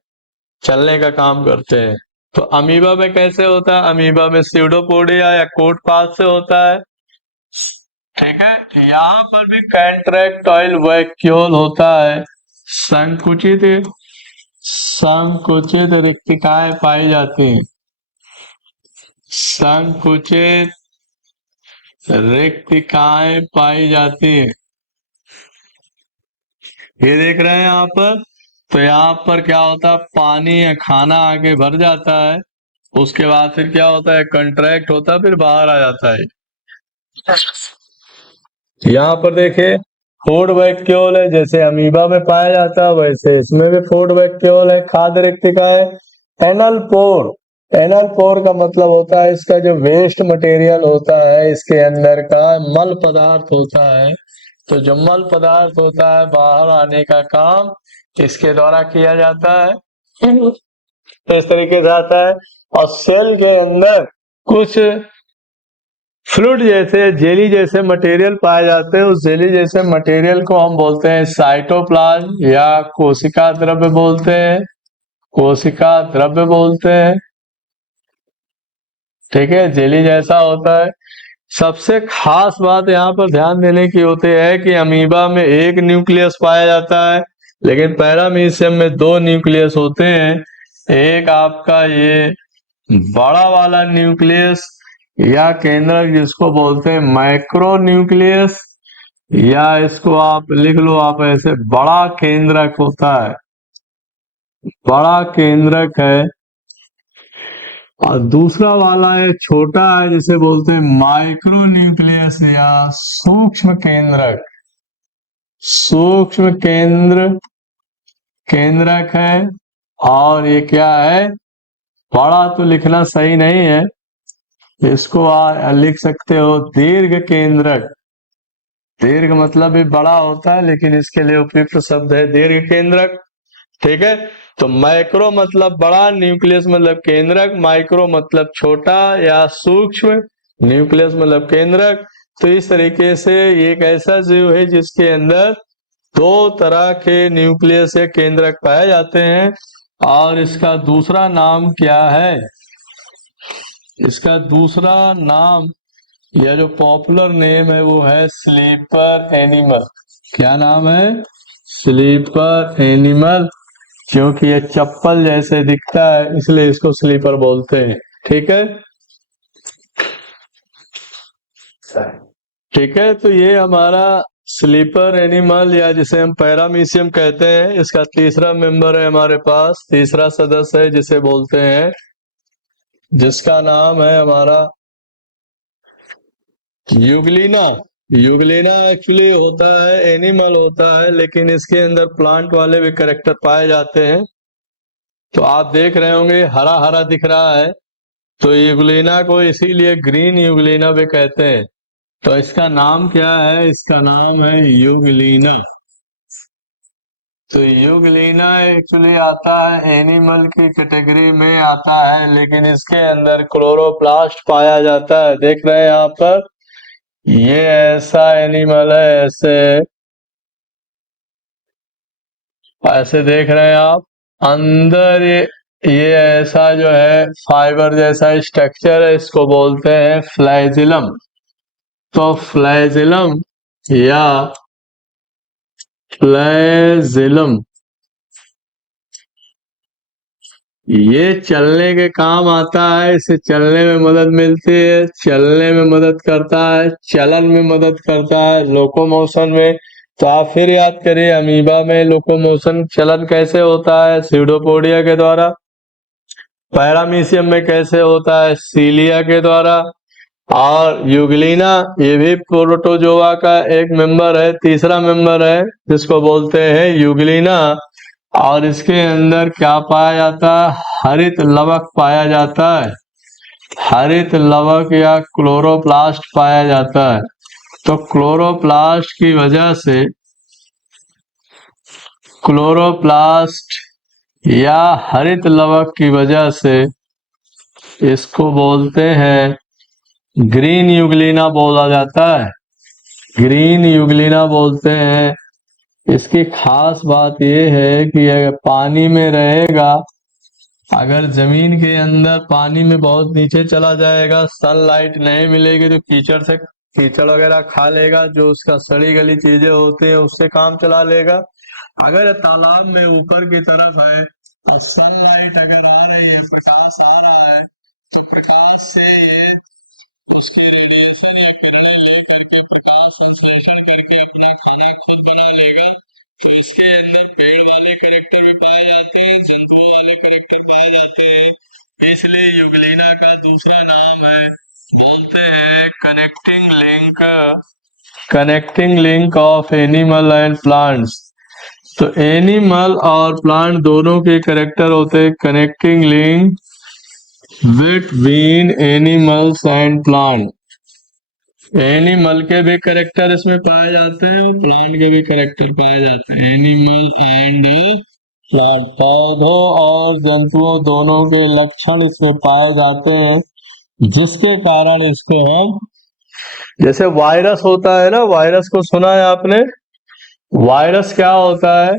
चलने का काम करते हैं। तो अमीबा में कैसे होता है, अमीबा में स्यूडोपोडिया या कोट पाथ से होता है। ठीक है, यहाँ पर भी कंट्रैक्टाइल वैक्यूल होता है। संकुचित संकुचित रिक्तिकाएं पाई जाती हैं। संकुचित रिक्तिकाएं पाई जाती हैं, ये देख रहे हैं यहाँ पर। तो यहाँ पर क्या होता है, पानी या खाना आके भर जाता है, उसके बाद फिर क्या होता है, कंट्रैक्ट होता है, फिर बाहर आ जाता है। यहाँ पर देखिए फूड वैक्यूल है, जैसे अमीबा में पाया जाता है वैसे इसमें भी फूड वैक्यूल है। खाद्य रिक्तिका है। एनल पोर, एनल पोर का मतलब होता है इसका जो वेस्ट मटेरियल होता है, इसके अंदर का मल पदार्थ होता है। तो जो मल पदार्थ होता है बाहर आने का काम इसके द्वारा किया जाता है। तो इस तरीके से आता है। और सेल के अंदर कुछ फ्लूइड जैसे जेली जैसे मटेरियल पाए जाते हैं। उस जेली जैसे मटेरियल को हम बोलते हैं साइटोप्लाज्म या कोशिका द्रव्य बोलते हैं, कोशिका द्रव्य बोलते हैं। ठीक है, जेली जैसा होता है। सबसे खास बात यहाँ पर ध्यान देने की होती है कि अमीबा में एक न्यूक्लियस पाया जाता है, लेकिन पैरामीशियम में दो न्यूक्लियस होते हैं। एक आपका ये बड़ा वाला न्यूक्लियस या केंद्रक जिसको बोलते हैं माइक्रो न्यूक्लियस, या इसको आप लिख लो आप ऐसे, बड़ा केंद्रक होता है, बड़ा केंद्रक है। और दूसरा वाला है छोटा है, जिसे बोलते हैं माइक्रो न्यूक्लियस या सूक्ष्म केंद्रक। सूक्ष्म केंद्रक है। और ये क्या है, बड़ा तो लिखना सही नहीं है, इसको लिख सकते हो दीर्घ केंद्रक। दीर्घ मतलब भी बड़ा होता है, लेकिन इसके लिए उपयुक्त शब्द है दीर्घ केंद्रक। ठीक है, तो माइक्रो मतलब बड़ा, न्यूक्लियस मतलब केंद्रक, माइक्रो मतलब छोटा या सूक्ष्म, न्यूक्लियस मतलब केंद्रक। तो इस तरीके से ये एक ऐसा जीव है जिसके अंदर दो तरह के न्यूक्लियस या केंद्रक पाए जाते हैं। और इसका दूसरा नाम क्या है, इसका दूसरा नाम या जो पॉपुलर नेम है वो है स्लीपर एनिमल। क्या नाम है, स्लीपर एनिमल। क्योंकि ये चप्पल जैसे दिखता है इसलिए इसको स्लीपर बोलते हैं। ठीक है, ठीक है। तो ये हमारा स्लीपर एनिमल या जिसे हम पैरामीशियम कहते हैं, इसका तीसरा मेंबर है हमारे पास, तीसरा सदस्य है जिसे बोलते हैं, जिसका नाम है हमारा यूग्लिना। यूग्लिना एक्चुअली होता है एनिमल होता है, लेकिन इसके अंदर प्लांट वाले भी कैरेक्टर पाए जाते हैं। तो आप देख रहे होंगे हरा हरा दिख रहा है, तो यूग्लिना को इसीलिए ग्रीन यूग्लिना भी कहते हैं। तो इसका नाम क्या है, इसका नाम है यूग्लिना। तो यूग्लिना एक्चुअली आता है एनिमल की कैटेगरी में आता है, लेकिन इसके अंदर क्लोरोप्लास्ट पाया जाता है। देख रहे हैं यहाँ पर, ये ऐसा एनिमल है, ऐसे ऐसे देख रहे हैं आप, अंदर ये ऐसा जो है फाइबर जैसा स्ट्रक्चर है, इसको बोलते हैं फ्लैजिलम। तो फ्लैजिलम या फ्लैजिलम ये चलने के काम आता है, इसे चलने में मदद मिलती है, चलने में मदद करता है, चलन में मदद करता है, लोकोमोशन में। तो आप फिर याद करिए, अमीबा में लोकोमोशन चलन कैसे होता है? स्यूडोपोडिया के द्वारा। पैरामीशियम में कैसे होता है? सीलिया के द्वारा। और यूग्लिना ये भी प्रोटोजोआ का एक मेंबर है, तीसरा मेंबर है, जिसको बोलते हैं यूग्लिना। और इसके अंदर क्या पाया जाता है? हरित लवक पाया जाता है, हरित लवक या क्लोरोप्लास्ट पाया जाता है। तो क्लोरोप्लास्ट की वजह से, क्लोरोप्लास्ट या हरित लवक की वजह से इसको बोलते हैं ग्रीन यूग्लिना बोला जाता है, ग्रीन यूग्लिना बोलते हैं। इसकी खास बात यह है कि अगर पानी में रहेगा, अगर जमीन के अंदर पानी में बहुत नीचे चला जाएगा, सनलाइट नहीं मिलेगी तो कीचड़ से, कीचड़ वगैरह खा लेगा, जो उसका सड़ी गली चीजें होती है उससे काम चला लेगा। अगर तालाब में ऊपर की तरफ है तो सनलाइट अगर आ रही है, प्रकाश आ रहा है, तो प्रकाश से ये उसकी रेडिएशन या किरणें ले करके प्रकाश संश्लेषण करके अपना खाना खुद बना लेगा। तो इसके अंदर पेड़ वाले कैरेक्टर भी पाए जाते हैं, जंतुओं वाले कैरेक्टर पाए जाते हैं। इसलिए यूग्लिना का दूसरा नाम है, बोलते हैं connecting link, connecting link of animal and plants. तो एनिमल और प्लांट दोनों के कैरेक्टर होते हैं connecting link between animals and plant. Animal के भी कैरेक्टर इसमें पाए जाते हैं और प्लांट के भी कैरेक्टर पाए जाते हैं। एनिमल एंड प्लांट, पौधों और जंतुओं दोनों के लक्षण इसमें पाए जाते हैं, जिसके कारण इसको हम, जैसे वायरस होता है ना, वायरस को सुना है आपने? वायरस क्या होता है?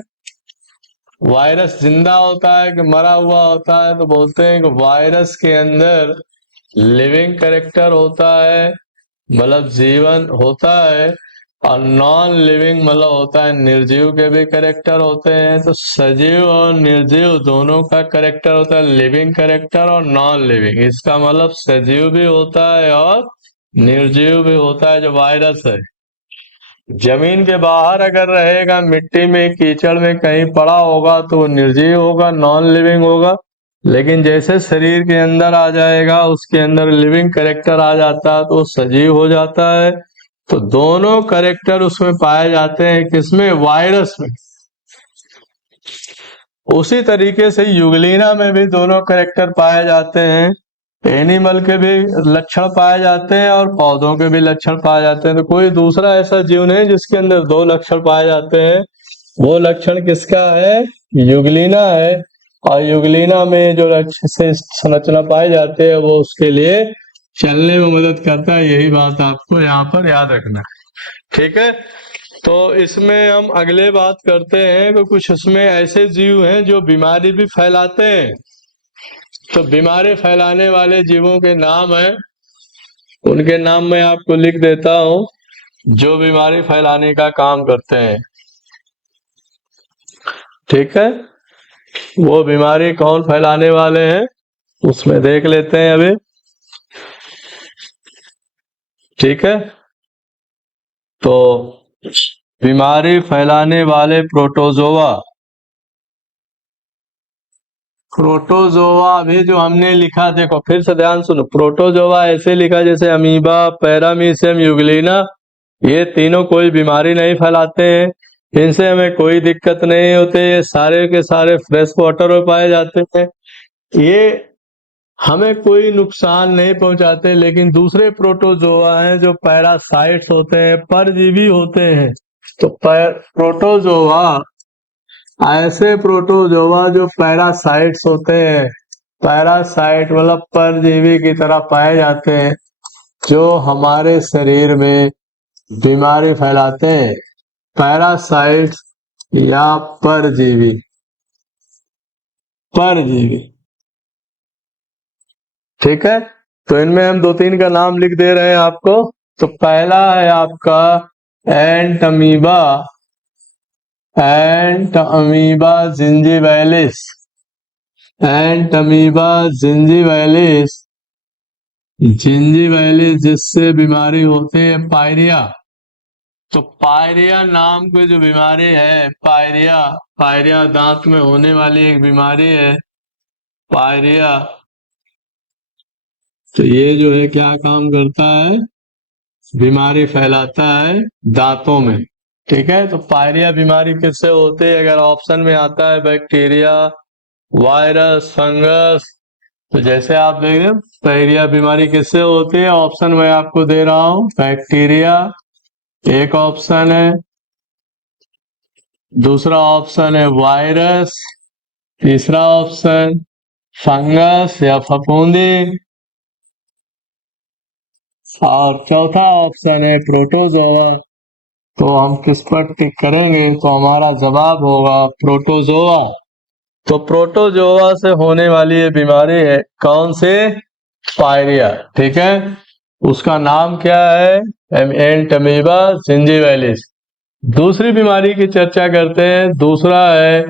वायरस जिंदा होता है कि मरा हुआ होता है? तो बोलते हैं कि वायरस के अंदर लिविंग कैरेक्टर होता है, मतलब जीवन होता है, और नॉन लिविंग मतलब होता है निर्जीव के भी कैरेक्टर होते हैं। तो सजीव और निर्जीव दोनों का कैरेक्टर होता है, लिविंग कैरेक्टर और नॉन लिविंग। इसका मतलब सजीव भी होता है और निर्जीव भी होता है जो वायरस है। जमीन के बाहर अगर रहेगा, मिट्टी में कीचड़ में कहीं पड़ा होगा, तो वो निर्जीव होगा, नॉन लिविंग होगा। लेकिन जैसे शरीर के अंदर आ जाएगा, उसके अंदर लिविंग कैरेक्टर आ जाता है, तो वो सजीव हो जाता है। तो दोनों कैरेक्टर उसमें पाए जाते हैं, किसमें? वायरस में। उसी तरीके से यूग्लिना में भी दोनों कैरेक्टर पाए जाते हैं, एनिमल के भी लक्षण पाए जाते हैं और पौधों के भी लक्षण पाए जाते हैं। तो कोई दूसरा ऐसा जीव नहीं जिसके अंदर दो लक्षण पाए जाते हैं। वो लक्षण किसका है? यूग्लिना है। और यूग्लिना में जो लक्षण से संरचना पाई जाती है, वो उसके लिए चलने में मदद करता है। यही बात आपको यहाँ पर याद रखना है, ठीक है? तो इसमें हम अगले बात करते हैं कि कुछ इसमें ऐसे जीव हैं जो बीमारी भी फैलाते हैं। तो बीमारी फैलाने वाले जीवों के नाम है, उनके नाम मैं आपको लिख देता हूं, जो बीमारी फैलाने का काम करते हैं, ठीक है? वो बीमारी कौन फैलाने वाले हैं उसमें देख लेते हैं अभी, ठीक है? तो बीमारी फैलाने वाले प्रोटोजोआ, प्रोटोजोआ भी जो हमने लिखा, देखो फिर से ध्यान सुनो, प्रोटोजोआ ऐसे लिखा जैसे अमीबा, पैरामीशियम, यूग्लिना, ये तीनों कोई बीमारी नहीं फैलाते हैं, इनसे हमें कोई दिक्कत नहीं होती, ये सारे के सारे फ्रेश वाटर में पाए जाते हैं, ये हमें कोई नुकसान नहीं पहुंचाते। लेकिन दूसरे प्रोटोजोआ हैं जो पैरासाइट्स होते हैं, परजीवी होते हैं। तो प्रोटोजोआ, ऐसे प्रोटोजोआ जो पैरासाइट्स होते हैं, पैरासाइट मतलब परजीवी की तरह पाए जाते हैं, जो हमारे शरीर में बीमारी फैलाते हैं, पैरासाइट्स या परजीवी, परजीवी, ठीक है? तो इनमें हम दो तीन का नाम लिख दे रहे हैं आपको। तो पहला है आपका एंटमीबा, एंटमीबा जिंजीवैलिस, एंड अमीबा जिंजीवाइलिस, जिंजीवाइलिस जिससे बीमारी होती है पायरिया। तो पायरिया नाम की जो बीमारी है, पायरिया, पायरिया दांत में होने वाली एक बीमारी है पायरिया। तो ये जो है क्या काम करता है, बीमारी फैलाता है दांतों में। ठीक है, तो पायरिया बीमारी किससे होती है? अगर ऑप्शन में आता है बैक्टीरिया, वायरस, फंगस, तो जैसे आप देख रहे हैं पायरिया बीमारी किससे होती है, ऑप्शन मैं आपको दे रहा हूं, बैक्टीरिया एक ऑप्शन है, दूसरा ऑप्शन है वायरस, तीसरा ऑप्शन फंगस या फफूंदी, और चौथा ऑप्शन है प्रोटोजोआ। तो हम किस पर टिक करेंगे? तो हमारा जवाब होगा प्रोटोजोआ। तो प्रोटोजोआ से होने वाली ये बीमारी है कौन से? पायरिया। ठीक है, उसका नाम क्या है? एंटमीबा जिंजीवाइलिस। दूसरी बीमारी की चर्चा करते हैं, दूसरा है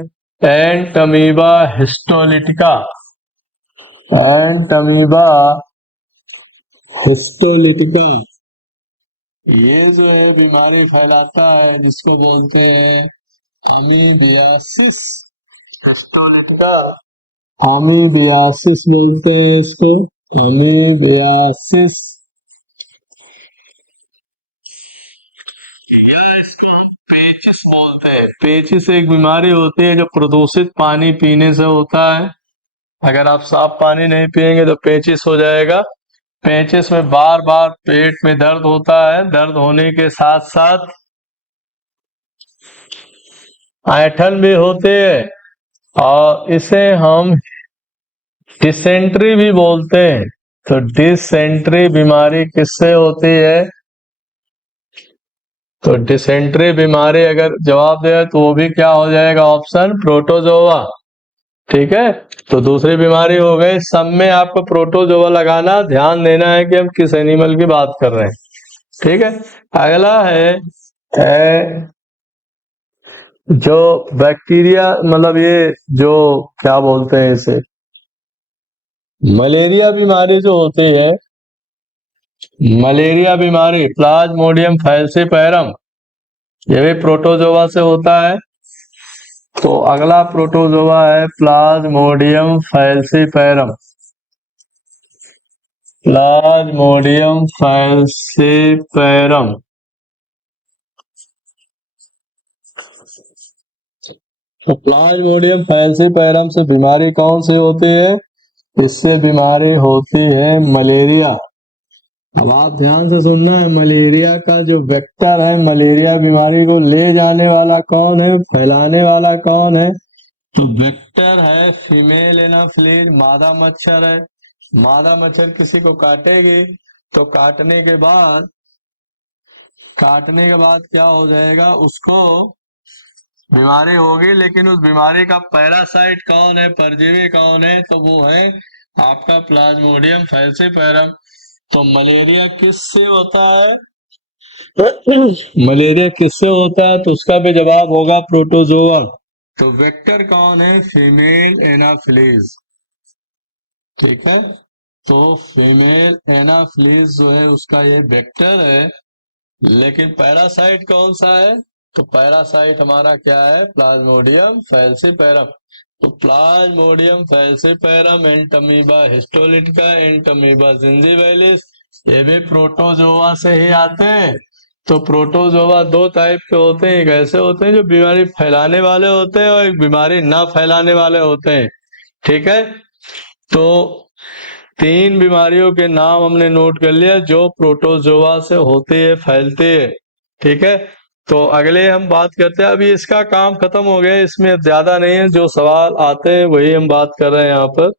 एंटमीबा हिस्टोलिटिका। एंटमीबा हिस्टोलिटिका ये जो है बीमारी फैलाता है जिसको बोलते हैं एमीबियासिस हिस्टोलिटिका। एमीबियासिस बोलते हैं इसको, एमीबियासिस, या इसको हम पेचिस बोलते हैं। पेचिस एक बीमारी होती है जो प्रदूषित पानी पीने से होता है। अगर आप साफ पानी नहीं पिएंगे तो पेचिस हो जाएगा। पेचिस में बार बार पेट में दर्द होता है, दर्द होने के साथ साथ ऐंठन भी होते हैं और इसे हम डिसेंट्री भी बोलते हैं। तो डिसेंट्री बीमारी किससे होती है? तो डिसेंट्री बीमारी अगर जवाब दे तो वो भी क्या हो जाएगा? Option protozoa. ठीक है, तो दूसरी बीमारी हो गई। सब में आपको प्रोटोजोआ लगाना, ध्यान देना है कि हम किस एनिमल की बात कर रहे हैं। ठीक है, अगला है जो बैक्टीरिया, मतलब ये जो क्या बोलते हैं इसे, मलेरिया बीमारी जो होती है, मलेरिया बीमारी प्लाज्मोडियम फैल्सीपैरम, ये भी प्रोटोजोआ से होता है। तो अगला प्रोटोजोआ है प्लाज्मोडियम फैल्सीपैरम। Plasmodium falciparum. तो प्लाज्मोडियम फैल्सीपैरम से बीमारी कौन सी होती है? इससे बीमारी होती है मलेरिया। अब आप ध्यान से सुनना है, मलेरिया का जो वेक्टर है, मलेरिया बीमारी को ले जाने वाला कौन है, फैलाने वाला कौन है? तो वेक्टर है फीमेल एनाफ्लीज, मादा मच्छर है। मादा मच्छर किसी को काटेगी तो काटने के बाद क्या हो जाएगा, उसको बीमारी होगी, लेकिन उस बीमारी का पैरासाइट कौन है, परजीवी कौन है? तो वो है आपका प्लाज्मोडियम फैल्सीपैरम। तो मलेरिया किससे होता है? मलेरिया किससे होता है? तो उसका भी जवाब होगा प्रोटोजोआ। तो वेक्टर कौन है? Female Anopheles. ठीक है, तो फीमेल एनाफिलीज जो है उसका ये वेक्टर है, लेकिन पैरासाइट कौन सा है? तो पैरासाइट हमारा क्या है? Plasmodium falciparum. तो plasmodium falciparum, entamoeba histolytica, entamoeba gingivalis, ये भी प्रोटोजोआ से ही आते हैं। तो प्रोटोजोआ दो टाइप के होते हैं, एक ऐसे होते हैं जो बीमारी फैलाने वाले होते हैं और एक बीमारी ना फैलाने वाले होते हैं। ठीक है, तो तीन बीमारियों के नाम हमने नोट कर लिया जो प्रोटोजोआ से होती है, फैलती है। ठीक है, तो अगले हम बात करते हैं। अभी इसका काम खत्म हो गया, इसमें ज्यादा नहीं है, जो सवाल आते हैं वही हम बात कर रहे हैं यहाँ पर।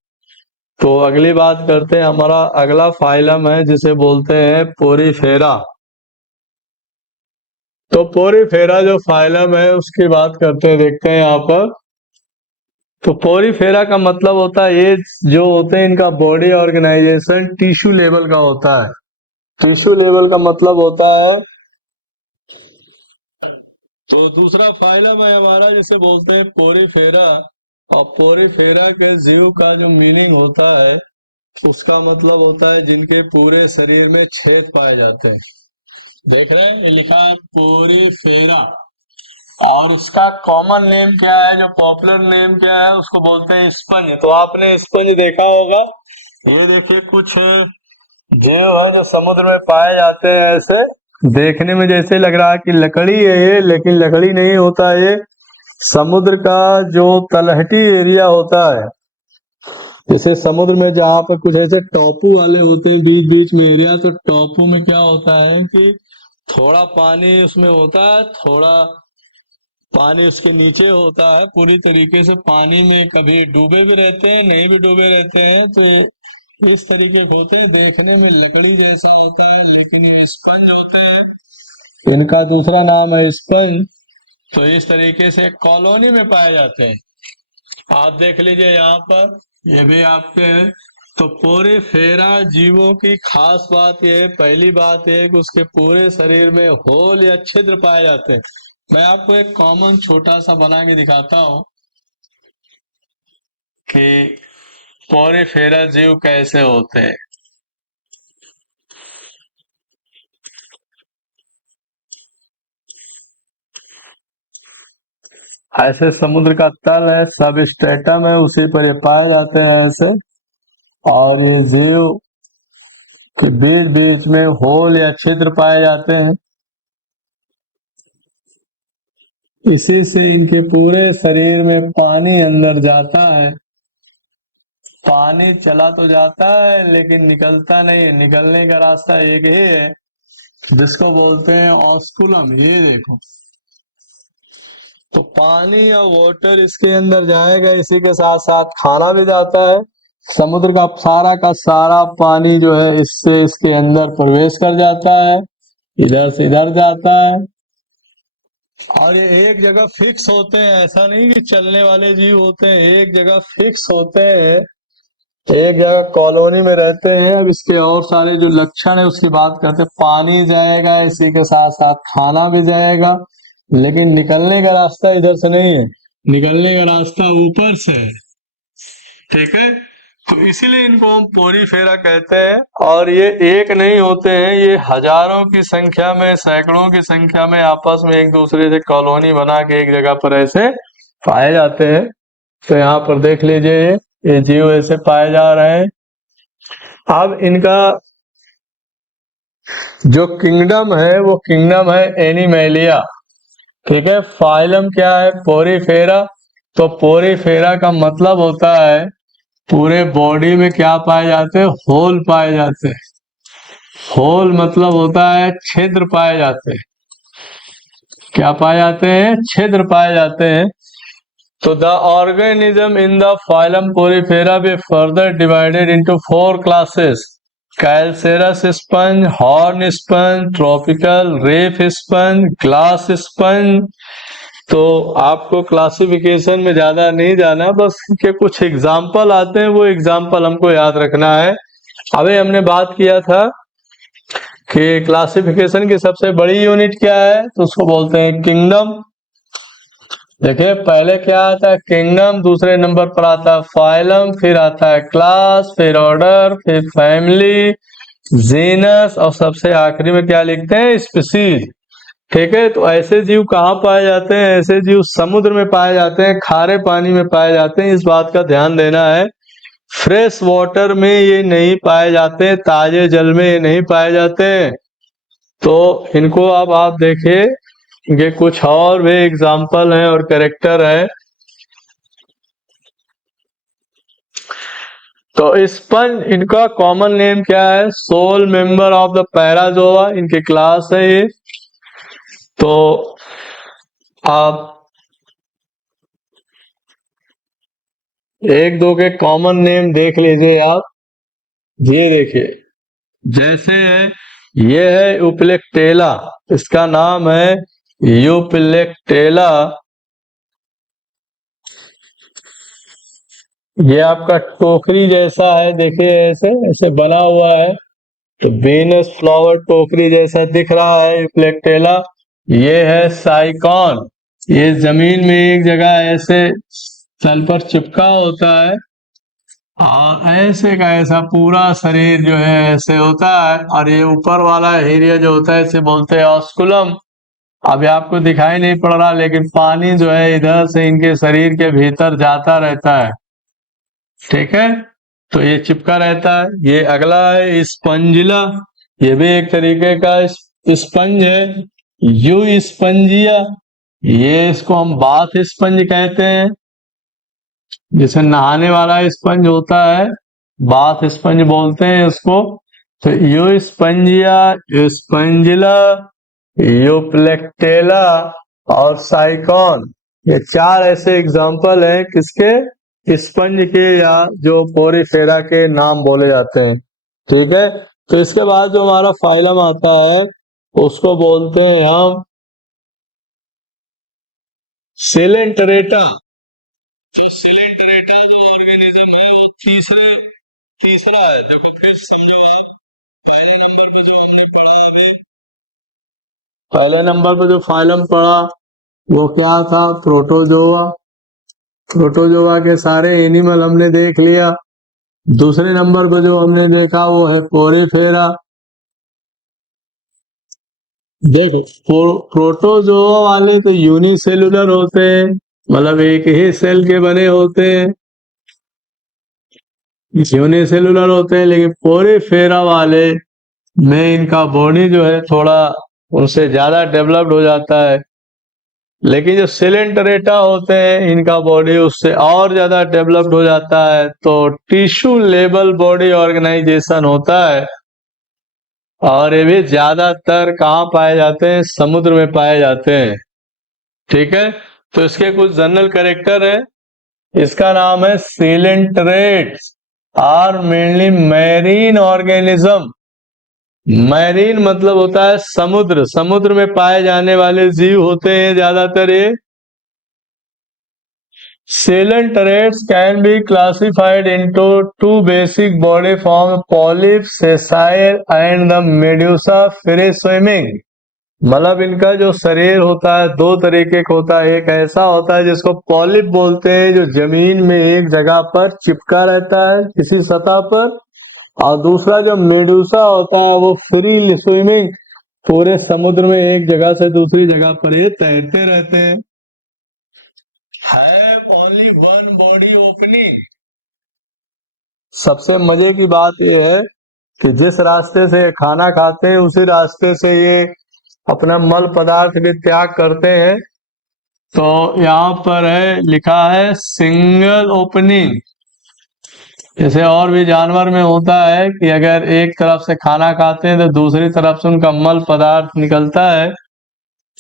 तो अगली बात करते हैं, हमारा अगला फाइलम है जिसे बोलते हैं पोरीफेरा। तो पोरीफेरा जो फाइलम है उसकी बात करते हैं, देखते हैं यहाँ पर। तो पोरीफेरा का मतलब होता है, ये जो होते हैं इनका बॉडी ऑर्गेनाइजेशन टिश्यू लेवल का होता है। टिश्यू लेवल का मतलब होता है। तो दूसरा फाइलम है हमारा जिसे बोलते हैं पोरीफेरा। और पोरीफेरा के जीव का जो मीनिंग होता है उसका मतलब होता है जिनके पूरे शरीर में छेद पाए जाते हैं। देख रहे हैं ये लिखा है पोरीफेरा, और उसका कॉमन नेम क्या है, जो पॉपुलर नेम क्या है, उसको बोलते हैं स्पंज। तो आपने स्पंज देखा होगा, ये देखिए कुछ जीव है जो समुद्र में पाए जाते हैं। ऐसे देखने में जैसे लग रहा है कि लकड़ी है ये, लेकिन लकड़ी नहीं होता है। ये समुद्र का जो तलहटी एरिया होता है, जैसे समुद्र में जहाँ पर कुछ ऐसे टापू वाले होते हैं बीच बीच में एरिया, तो टापू में क्या होता है कि थोड़ा पानी उसमें होता है, थोड़ा पानी उसके नीचे होता है। पूरी तरीके से पानी में कभी डूबे भी रहते हैं, नहीं भी डूबे रहते हैं। तो इस तरीके के होते हैं, देखने में लकड़ी जैसा होता है लेकिन ये स्पंज होता है। इनका दूसरा नाम है स्पंज। तो इस तरीके से कॉलोनी में पाए जाते हैं। आप देख लीजिए यहाँ पर, ये भी आपके हैं। तो पोरीफेरा जीवों की खास बात यह है, पहली बात यह है कि उसके पूरे शरीर में होल या छिद्र पाए जाते हैं। मैं आपको एक कॉमन छोटा सा बना के दिखाता हूँ कि पोरीफेरा जीव कैसे होते हैं। ऐसे समुद्र का तल है, सब स्ट्रेटम है, उसी पर ये पाए जाते हैं ऐसे। और ये जीव के बीच बीच में होल या छिद्र पाए जाते हैं। इसी से इनके पूरे शरीर में पानी अंदर जाता है। पानी चला तो जाता है लेकिन निकलता नहीं है। निकलने का रास्ता एक ही है जिसको बोलते हैं ऑस्कुलम। ये देखो, तो पानी या वाटर इसके अंदर जाएगा, इसी के साथ साथ खाना भी जाता है। समुद्र का सारा पानी जो है इससे इसके अंदर प्रवेश कर जाता है, इधर से इधर जाता है। और ये एक जगह फिक्स होते हैं, ऐसा नहीं कि चलने वाले जीव होते हैं, एक जगह फिक्स होते हैं, एक जगह कॉलोनी में रहते हैं। अब इसके और सारे जो लक्षण है उसकी बात करते हैं। पानी जाएगा, इसी के साथ साथ खाना भी जाएगा, लेकिन निकलने का रास्ता इधर से नहीं है, निकलने का रास्ता ऊपर से है। ठीक है, तो इसीलिए इनको हम पोरीफेरा कहते हैं। और ये एक नहीं होते हैं, ये हजारों की संख्या में, सैकड़ों की संख्या में आपस में एक दूसरे से कॉलोनी बना के एक जगह पर ऐसे पाए जाते हैं। तो यहाँ पर देख लीजिए, ये जीव ऐसे पाए जा रहे हैं। अब इनका जो किंगडम है वो किंगडम है एनिमेलिया। ठीक है, फाइलम क्या है, पोरीफेरा। तो पोरीफेरा का मतलब होता है पूरे बॉडी में क्या पाए जाते हैं, होल पाए जाते हैं। होल मतलब होता है छिद्र पाए जाते हैं। क्या पाए जाते हैं, छिद्र पाए जाते हैं। तो the organism in the phylum porifera be further divided into 4 classes: calcareous sponge, horn sponge, tropical, reef sponge, glass sponge. तो आपको क्लासिफिकेशन में ज्यादा नहीं जाना, बस के कुछ एग्जाम्पल आते हैं, वो एग्जाम्पल हमको याद रखना है। अभी हमने बात किया था कि क्लासिफिकेशन की सबसे बड़ी यूनिट क्या है, तो उसको बोलते हैं किंगडम। देखिए पहले क्या आता है, किंगडम, दूसरे नंबर पर आता है फाइलम, फिर आता है क्लास, फिर ऑर्डर, फिर फैमिली, जीनस, और सबसे आखिरी में क्या लिखते हैं, स्पीसीज। ठीक है, तो ऐसे जीव कहाँ पाए जाते हैं, ऐसे जीव समुद्र में पाए जाते हैं, खारे पानी में पाए जाते हैं। इस बात का ध्यान देना है, फ्रेश वाटर में ये नहीं पाए जाते, ताजे जल में ये नहीं पाए जाते। तो इनको अब आप देखिए, ये कुछ और भी एग्जाम्पल हैं और कैरेक्टर है। तो स्पंज, इनका कॉमन नेम क्या है, sole member of the Parazoa, इनकी क्लास है ये। तो आप एक दो के कॉमन नेम देख लीजिए आप। ये देखिए, जैसे है, ये है यूपिलेक्टेला, इसका नाम है यूपिलेक्टेला। ये आपका टोकरी जैसा है, देखिए ऐसे ऐसे बना हुआ है, तो वेनस फ्लावर टोकरी जैसा दिख रहा है यूपिलेक्टेला। ये है साइकॉन, ये जमीन में एक जगह ऐसे सेल पर चिपका होता है और ऐसे का ऐसा पूरा शरीर जो है ऐसे होता है। और ये ऊपर वाला एरिया जो होता है इसे बोलते हैं ऑस्कुलम। अभी आपको दिखाई नहीं पड़ रहा, लेकिन पानी जो है इधर से इनके शरीर के भीतर जाता रहता है। ठीक है, तो ये चिपका रहता है। ये अगला है स्पंजिला। ये भी एक तरीके का स्पंज है, यू स्पंजिया। ये इसको हम बाथ स्पंज कहते हैं, जैसे नहाने वाला स्पंज होता है, बाथ स्पंज बोलते हैं इसको। तो यू स्पंजिया, स्पंजिला, यूप्लेक्टेला और साइकॉन, ये चार ऐसे एग्जाम्पल हैं किसके, स्पंज के या जो पोरीफेरा के नाम बोले जाते हैं। ठीक है, तो इसके बाद जो हमारा फाइलम आता है उसको बोलते हैं हम सिलेंटरेटा। तो सिलेंटरेटा जो ऑर्गेनिज्म है वो तीसरा है। देखो फिर समझो आप, पहले नंबर पे जो हमने पढ़ा, अभी पहले नंबर पे जो फाइलम पढ़ा वो क्या था, प्रोटोजोआ। प्रोटोजोआ के सारे एनिमल हमने देख लिया। दूसरे नंबर पे जो हमने देखा वो है पोरीफेरा। देखो प्रोटोजोआ वाले तो यूनिसेलुलर होते हैं, मतलब एक ही सेल के बने होते हैं, यूनिसेलुलर होते हैं। लेकिन पोरीफेरा वाले में इनका बॉडी जो है थोड़ा उनसे ज्यादा डेवलप्ड हो जाता है। लेकिन जो सिलेंटरेटा होते हैं इनका बॉडी उससे और ज्यादा डेवलप्ड हो जाता है। तो टिश्यू लेवल बॉडी ऑर्गेनाइजेशन होता है। और ये भी ज्यादातर कहाँ पाए जाते हैं, समुद्र में पाए जाते हैं। ठीक है, तो इसके कुछ जनरल कैरेक्टर है। इसका नाम है coelenterates are mainly marine organism. Marine मतलब होता है समुद्र, समुद्र में पाए जाने वाले जीव होते हैं ज्यादातर ये। Coelenterate can be classified into two basic body forms, polyp sessile and the medusa free swimming। मतलब इनका जो शरीर होता है दो तरीके का होता है। एक ऐसा होता है जिसको पॉलिप बोलते हैं, जो जमीन में एक जगह पर चिपका रहता है किसी सतह पर। और दूसरा जो मेडूसा होता है वो फ्री स्विमिंग, पूरे समुद्र में एक जगह से दूसरी जगह पर ये तैरते रहते हैं। Have only one body opening. सबसे मजे की बात यह है कि जिस रास्ते से खाना खाते हैं उसी रास्ते से ये अपना मल पदार्थ भी त्याग करते हैं। तो यहाँ पर है लिखा है सिंगल ओपनिंग। जैसे और भी जानवर में होता है कि अगर एक तरफ से खाना खाते हैं तो दूसरी तरफ से उनका मल पदार्थ निकलता है,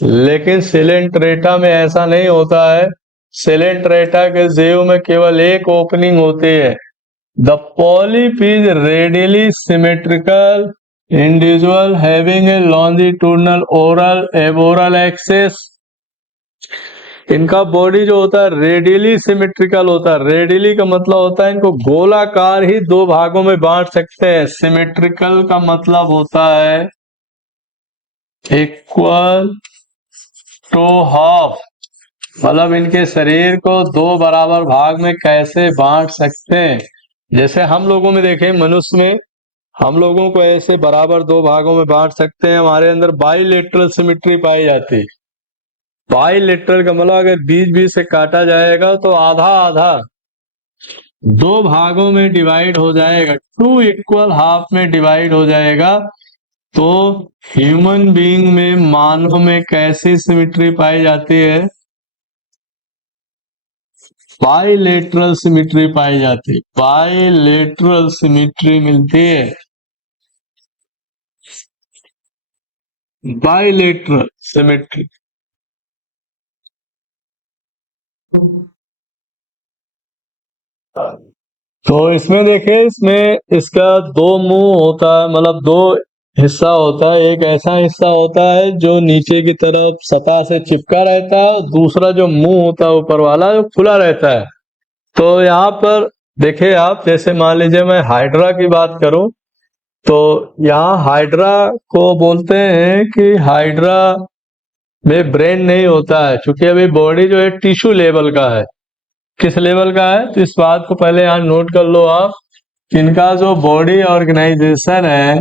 लेकिन सिलेंट्रेटा में ऐसा नहीं होता है। सिलेंट्रेटा के जीव में केवल एक ओपनिंग होती है। The polyp is radially symmetrical individual having a longitudinal oral aboral axis. इनका बॉडी जो होता है रेडियली सिमेट्रिकल होता है। रेडियली का मतलब होता है इनको गोलाकार ही दो भागों में बांट सकते हैं। सिमेट्रिकल का मतलब होता है इक्वल टू हाफ, मतलब इनके शरीर को दो बराबर भाग में कैसे बांट सकते हैं। जैसे हम लोगों में देखें, मनुष्य में हम लोगों को ऐसे बराबर दो भागों में बांट सकते हैं। हमारे अंदर बाइलेटरल सिमेट्री पाई जाती है। बाइलेटरल का मतलब अगर बीच बीच से काटा जाएगा तो आधा आधा दो भागों में डिवाइड हो जाएगा, टू इक्वल हाफ में डिवाइड हो जाएगा। तो ह्यूमन बीइंग में, मानव में कैसी सिमेट्री पाई जाती है, बाइलेटरल सिमेट्री पाई जाती है। बाइलेटरल सिमेट्री मिलती है, बाइलेटरल सिमेट्री। तो इसमें देखिए, इसमें इसका दो मुंह होता है, मतलब दो हिस्सा होता है। एक ऐसा हिस्सा होता है जो नीचे की तरफ सतह से चिपका रहता है, और दूसरा जो मुंह होता है ऊपर वाला जो खुला रहता है। तो यहाँ पर देखिए आप, जैसे मान लीजिए मैं हाइड्रा की बात करूं, तो यहाँ हाइड्रा को बोलते हैं कि हाइड्रा में ब्रेन नहीं होता है, क्योंकि अभी बॉडी जो है टिश्यू लेवल का है। किस लेवल का है, तो इस बात को पहले यहाँ नोट कर लो आप। इनका जो बॉडी ऑर्गेनाइजेशन है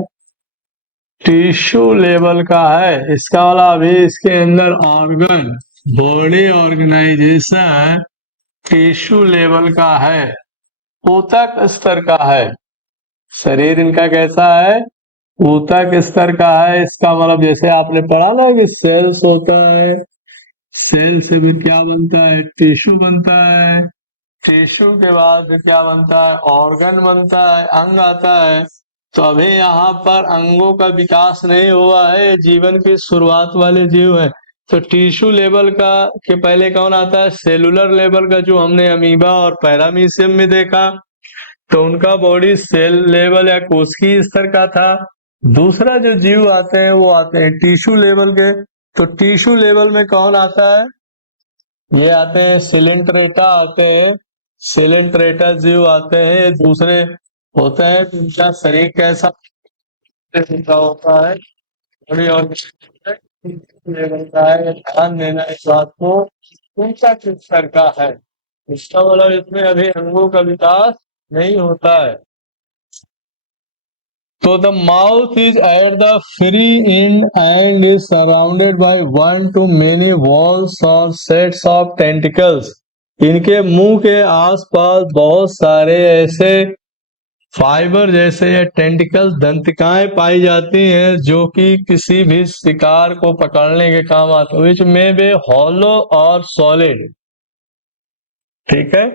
टिश्यू लेवल का है। इसका वाला अभी इसके अंदर organ body organisation tissue level का है, ऊतक स्तर का है। शरीर इनका कैसा है, ऊतक स्तर का है। इसका मतलब जैसे आपने पढ़ा ना कि सेल्स होता है, सेल से फिर क्या बनता है, टिश्यू बनता है, टिश्यू के बाद फिर क्या बनता है, ऑर्गन बनता है, अंग आता है। तो अभी यहाँ पर अंगों का विकास नहीं हुआ है, जीवन की शुरुआत वाले जीव है। तो टिश्यू लेवल का के पहले कौन आता है, सेलुलर लेवल का, जो हमने अमीबा और पैरामीशियम में देखा, तो उनका बॉडी सेल लेवल या कोशिकीय स्तर का था। दूसरा जो जीव आते हैं वो आते हैं टिश्यू लेवल के। तो टिश्यू लेवल में कौन आता है, ये आते हैं सिलेंट्रेटा आते हैं, सिलेंट्रेटा जीव आते हैं। ये दूसरे होते हैं। इनका शरीर कैसा होता है, बड़ी और लेवल का है। ध्यान देना इस बात को, ऊंचा किस स्तर का है। इसका मतलब इसमें अभी अंगों का विकास नहीं होता है। तो the mouth is at the free end and is surrounded by one to many walls or sets of tentacles. इनके मुंह के आसपास बहुत सारे ऐसे फाइबर जैसे या टेंटिकल दंतिकाएं पाई जाती हैं जो कि किसी भी शिकार को पकड़ने के काम आते हैं, विच में बे हॉलो और सॉलिड। ठीक है,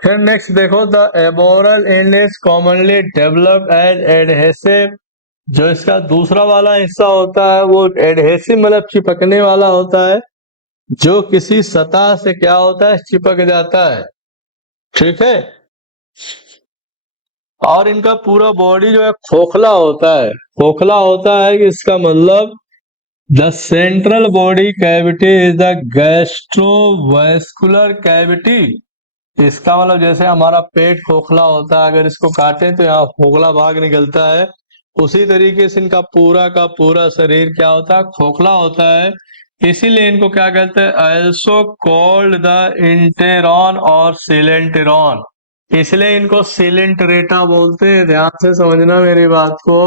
फिर नेक्स्ट देखो, the aboral end is commonly develop as adhesive. जो इसका दूसरा वाला हिस्सा होता है वो एडहेसिव मतलब चिपकने वाला होता है, जो किसी सतह से क्या होता है, चिपक जाता है। ठीक है, और इनका पूरा बॉडी जो है खोखला होता है। खोखला होता है कि इसका मतलब the central body cavity is the gastrovascular cavity. इसका मतलब जैसे हमारा पेट खोखला होता है, अगर इसको काटे तो यहाँ खोखला भाग निकलता है, उसी तरीके से इनका पूरा का पूरा शरीर क्या होता है, खोखला होता है। इसीलिए इनको क्या कहते हैं, also कॉल्ड द इंटेरॉन और सिलेंटेरॉन। इसलिए इनको सिलेंट्रेटा बोलते हैं। ध्यान से समझना मेरी बात को,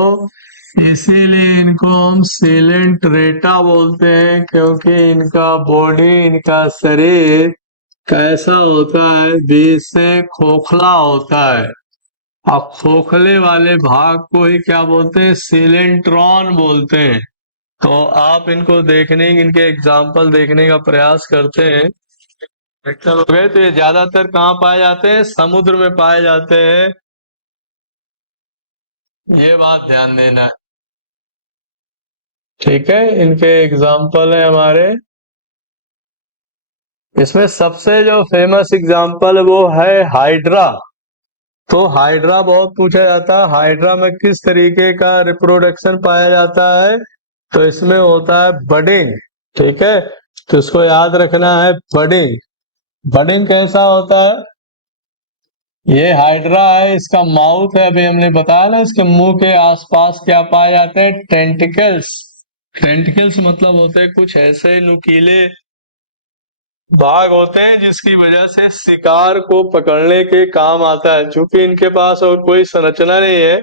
इसीलिए इनको हम सिलेंट्रेटा बोलते हैं, क्योंकि इनका बॉडी, इनका शरीर कैसा होता है, बीच से खोखला होता है। अब खोखले वाले भाग को ही क्या बोलते हैं, सिलेंट्रॉन बोलते हैं। तो आप इनको देखने, इनके एग्जाम्पल देखने का प्रयास करते हैं, हो गए। तो ये ज्यादातर कहाँ पाए जाते हैं, समुद्र में पाए जाते हैं, ये बात ध्यान देना है। ठीक है, इनके एग्जाम्पल है हमारे, इसमें सबसे जो फेमस एग्जाम्पल है वो है हाइड्रा। तो हाइड्रा बहुत पूछा जाता है, हाइड्रा में किस तरीके का रिप्रोडक्शन पाया जाता है, तो इसमें होता है बडिंग। ठीक है, तो इसको याद रखना है, बडिंग। बडिंग कैसा होता है, ये हाइड्रा है, इसका माउथ है, अभी हमने बताया ना, इसके मुंह के आसपास क्या पाए जाते हैं, टेंटिकल्स। टेंटिकल्स मतलब होते हैं कुछ ऐसे नुकीले भाग होते हैं जिसकी वजह से शिकार को पकड़ने के काम आता है। चूंकि इनके पास और कोई संरचना नहीं है,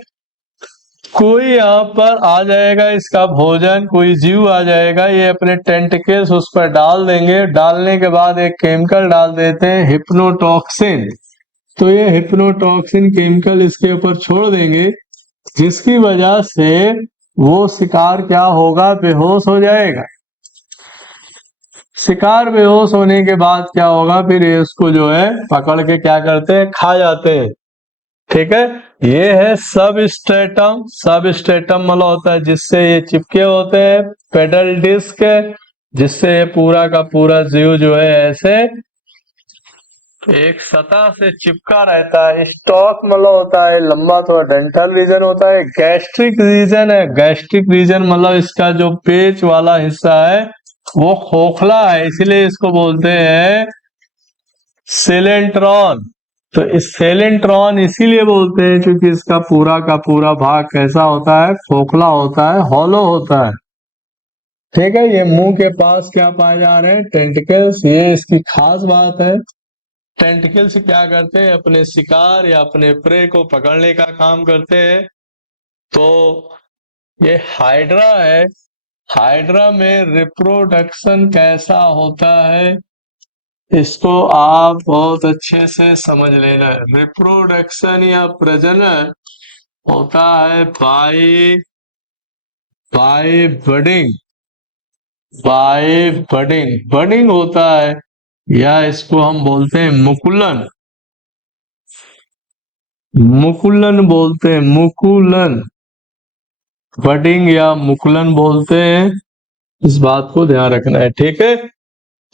कोई यहाँ पर आ जाएगा, इसका भोजन कोई जीव आ जाएगा, ये अपने टेंटिकल्स उस पर डाल देंगे। डालने के बाद एक केमिकल डाल देते हैं, हिप्नोटॉक्सिन। तो ये हिप्नोटॉक्सिन केमिकल इसके ऊपर छोड़ देंगे, जिसकी वजह से वो शिकार क्या होगा, बेहोश हो जाएगा। शिकार बेहोश होने के बाद क्या होगा, फिर ये उसको जो है पकड़ के क्या करते हैं, खा जाते हैं। ठीक है, ये है सब स्ट्रेटम। सब स्ट्रेटम मतलब होता है जिससे ये चिपके होते हैं, पेडल डिस्क, जिससे ये पूरा का पूरा जीव जो है ऐसे एक सतह से चिपका रहता है। स्टॉक मतलब होता है लंबा, थोड़ा डेंटल रीजन होता है। गैस्ट्रिक रीजन है, गैस्ट्रिक रीजन मतलब इसका जो पेच वाला हिस्सा है वो खोखला है, इसलिए इसको बोलते हैं सेलेंट्रॉन। तो इस सेलेंट्रॉन इसीलिए बोलते हैं क्योंकि इसका पूरा का पूरा भाग कैसा होता है, खोखला होता है, हॉलो होता है। ठीक है, ये मुंह के पास क्या पाए जा रहे हैं? टेंटिकल्स। ये इसकी खास बात है। टेंटिकल्स क्या करते हैं? अपने शिकार या अपने प्रे को पकड़ने का काम करते हैं। तो ये हाइड्रा है। हाइड्रा में रिप्रोडक्शन कैसा होता है, इसको आप बहुत अच्छे से समझ लेना। रिप्रोडक्शन या प्रजनन होता है by by budding. By budding, budding होता है, या इसको हम बोलते हैं मुकुलन। मुकुलन बोलते हैं, मुकुलन। बडिंग या मुकुलन बोलते हैं। इस बात को ध्यान रखना है, ठीक है।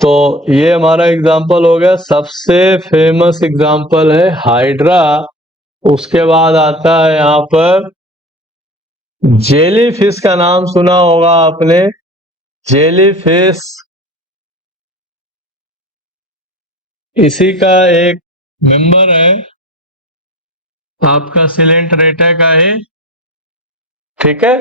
तो ये हमारा एग्जाम्पल हो गया, सबसे फेमस एग्जाम्पल है हाइड्रा। उसके बाद आता है यहाँ पर जेली फिश का नाम सुना होगा आपने। जेली फिश इसी का एक मेंबर है, आपका सिलेंट्रेटा का ही, ठीक है।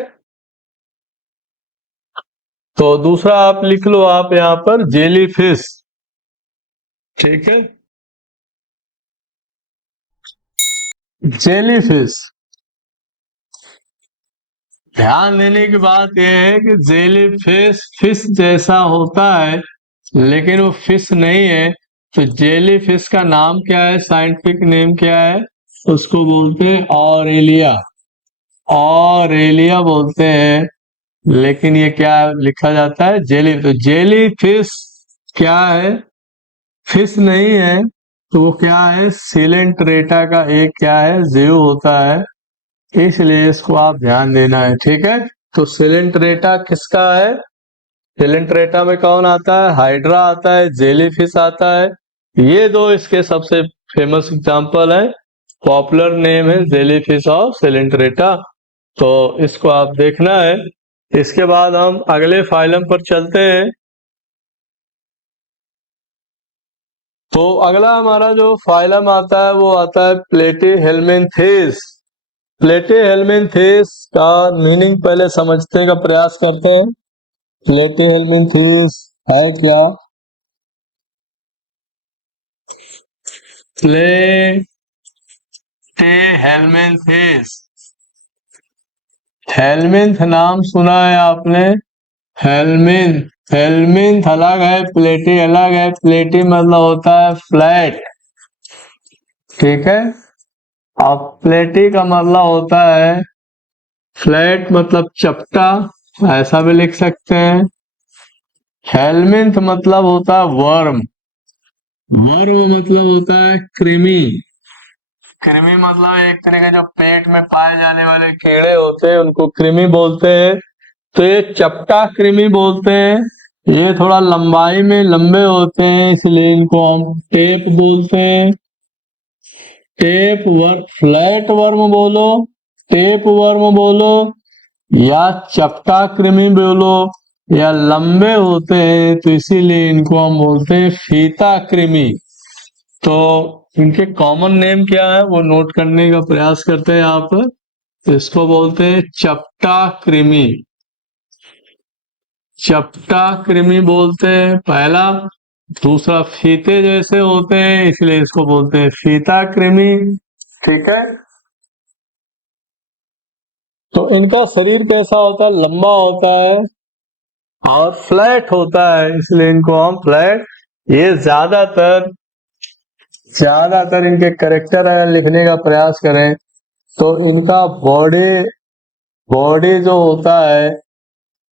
तो दूसरा आप लिख लो, आप यहाँ पर जेली फिश, ठीक है। जेली फिश, ध्यान देने की बात यह है कि जेली फिश फिश जैसा होता है, लेकिन वो फिश नहीं है। तो जेली फिश का नाम क्या है, साइंटिफिक नेम क्या है? उसको बोलते हैं ऑरेलिया। ऑरेलिया बोलते हैं। लेकिन ये क्या लिखा जाता है? जेली। तो जेली फिश क्या है? फिश नहीं है। तो वो क्या है? सिलेंट्रेटा का एक क्या है? जीव होता है। इसलिए इसको आप ध्यान देना है, ठीक है। तो सिलेंट्रेटा किसका है? सिलेंट्रेटा में कौन आता है? हाइड्रा आता है, जेलीफिश आता है। ये दो इसके सबसे फेमस एग्जांपल है। पॉपुलर नेम है जेलीफिश और सिलेंट्रेटा। तो इसको आप देखना है। इसके बाद हम अगले फाइलम पर चलते हैं। तो अगला हमारा जो फाइलम आता है वो आता है प्लेटीहेल्मिन्थेस। प्लेटीहेल्मिन्थेस का मीनिंग पहले समझने का प्रयास करते हैं। प्लेटीहेल्मिन्थेस है क्या? प्लेटीहेल्मिन्थेस, हेल्मिंथ नाम सुना है आपने? हेल्मिंथ, हेल्मिंथ अलग है, प्लेटी अलग है। प्लेटी मतलब होता है फ्लैट, ठीक है। अब प्लेटी का मतलब होता है फ्लैट, मतलब चपटा, ऐसा भी लिख सकते हैं। हेल्मिंथ मतलब होता है वर्म। वर्म मतलब होता है कृमि। कृमि मतलब एक तरह के जो पेट में पाए जाने वाले कीड़े होते हैं उनको कृमि बोलते हैं। तो ये चपटा कृमि बोलते हैं। ये थोड़ा लंबाई में लंबे होते हैं, इसलिए इनको हम टेप बोलते हैं। टेप वर्म, फ्लैट वर्म बोलो, टेप वर्म बोलो, या चपटा कृमि बोलो, या लंबे होते हैं तो इसीलिए इनको हम बोलते हैं फीता कृमि। तो इनके कॉमन नेम क्या है वो नोट करने का प्रयास करते हैं आप। इसको बोलते हैं चपटा कृमि। चपटा कृमि बोलते हैं पहला। दूसरा फीते जैसे होते हैं, इसलिए इसको बोलते हैं फीता कृमि, ठीक है। तो इनका शरीर कैसा होता है? लंबा होता है और फ्लैट होता है, इसलिए इनको हम फ्लैट। ये ज्यादातर इनके करेक्टर अगर लिखने का प्रयास करें तो इनका बॉडी बॉडी जो होता है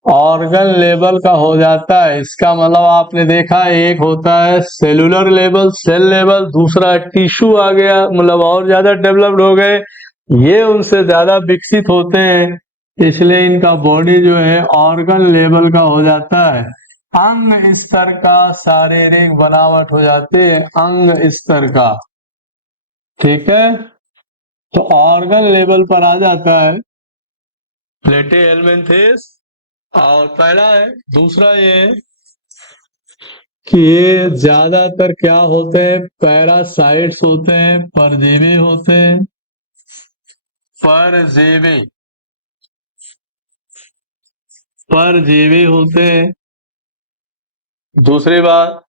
ऑर्गन लेवल का हो जाता है। इसका मतलब आपने देखा एक होता है सेलुलर लेवल, सेल लेवल, दूसरा टिश्यू आ गया, मतलब और ज्यादा डेवलप्ड हो गए, ये उनसे ज्यादा विकसित होते हैं। इसलिए इनका बॉडी जो है ऑर्गन लेवल का हो जाता है। अंग स्तर का शारीरिक बनावट हो जाती है, अंग स्तर का, ठीक है। तो ऑर्गन लेवल पर आ जाता है प्लेटीहेल्मिन्थेस। और पहला है। दूसरा ये कि ये ज्यादातर क्या होते हैं? पैरासाइट्स होते हैं, परजीवी होते हैं। परजीवी, परजीवी होते हैं। दूसरी बात,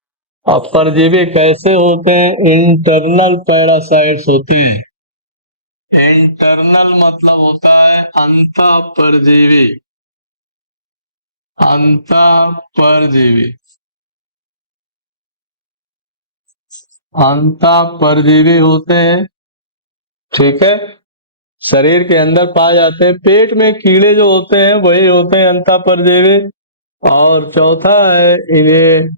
अब परजीवी कैसे होते हैं? इंटरनल पैरासाइट्स होती हैं। इंटरनल मतलब होता है अंतः परजीवी। अंतः परजीवी। अंतः परजीवी होते हैं, ठीक है, शरीर के अंदर पाए जाते हैं। पेट में कीड़े जो होते हैं वही होते हैं अंतः परजीवी। और चौथा है, इन्हें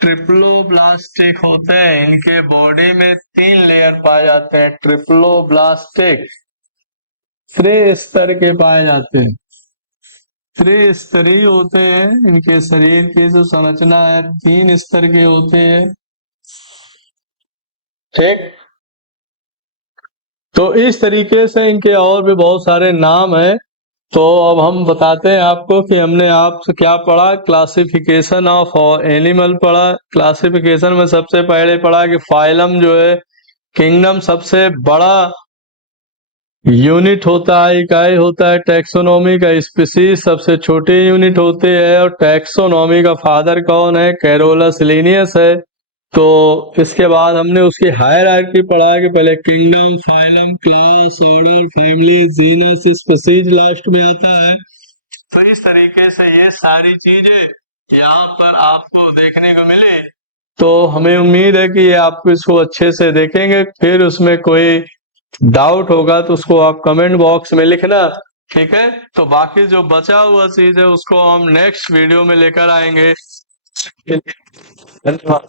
ट्रिप्लोब्लास्टिक होते हैं। इनके बॉडी में 3 लेयर पाए जाते हैं। ट्रिप्लोब्लास्टिक त्रिस्तर के पाए जाते हैं। त्रिस्तरीय होते हैं। इनके शरीर की जो संरचना है 3 स्तर के होते हैं, ठीक। तो इस तरीके से इनके और भी बहुत सारे नाम हैं। तो अब हम बताते हैं आपको कि हमने आपसे क्या पढ़ा। क्लासिफिकेशन ऑफ एनिमल पढ़ा। क्लासिफिकेशन में सबसे पहले पढ़ा कि फाइलम जो है, किंगडम सबसे बड़ा यूनिट होता है, इकाई होता है। टैक्सोनॉमी का स्पीसीज सबसे छोटी यूनिट होती है। और टैक्सोनॉमी का फादर कौन है? कैरोलस लिनियस है। तो इसके बाद हमने उसकी हायरार्की पढ़ा कि पहले kingdom, phylum, class, order, family, genus, species last में आता है। तो इस तरीके से ये सारी चीजें यहाँ पर आपको देखने को मिले। तो हमें उम्मीद है कि ये आप इसको अच्छे से देखेंगे। फिर उसमें कोई डाउट होगा तो उसको आप कमेंट बॉक्स में लिखना, ठीक है। तो बाकी जो बचा हुआ चीज है उसको हम नेक्स्ट वीडियो में लेकर आएंगे। धन्यवाद।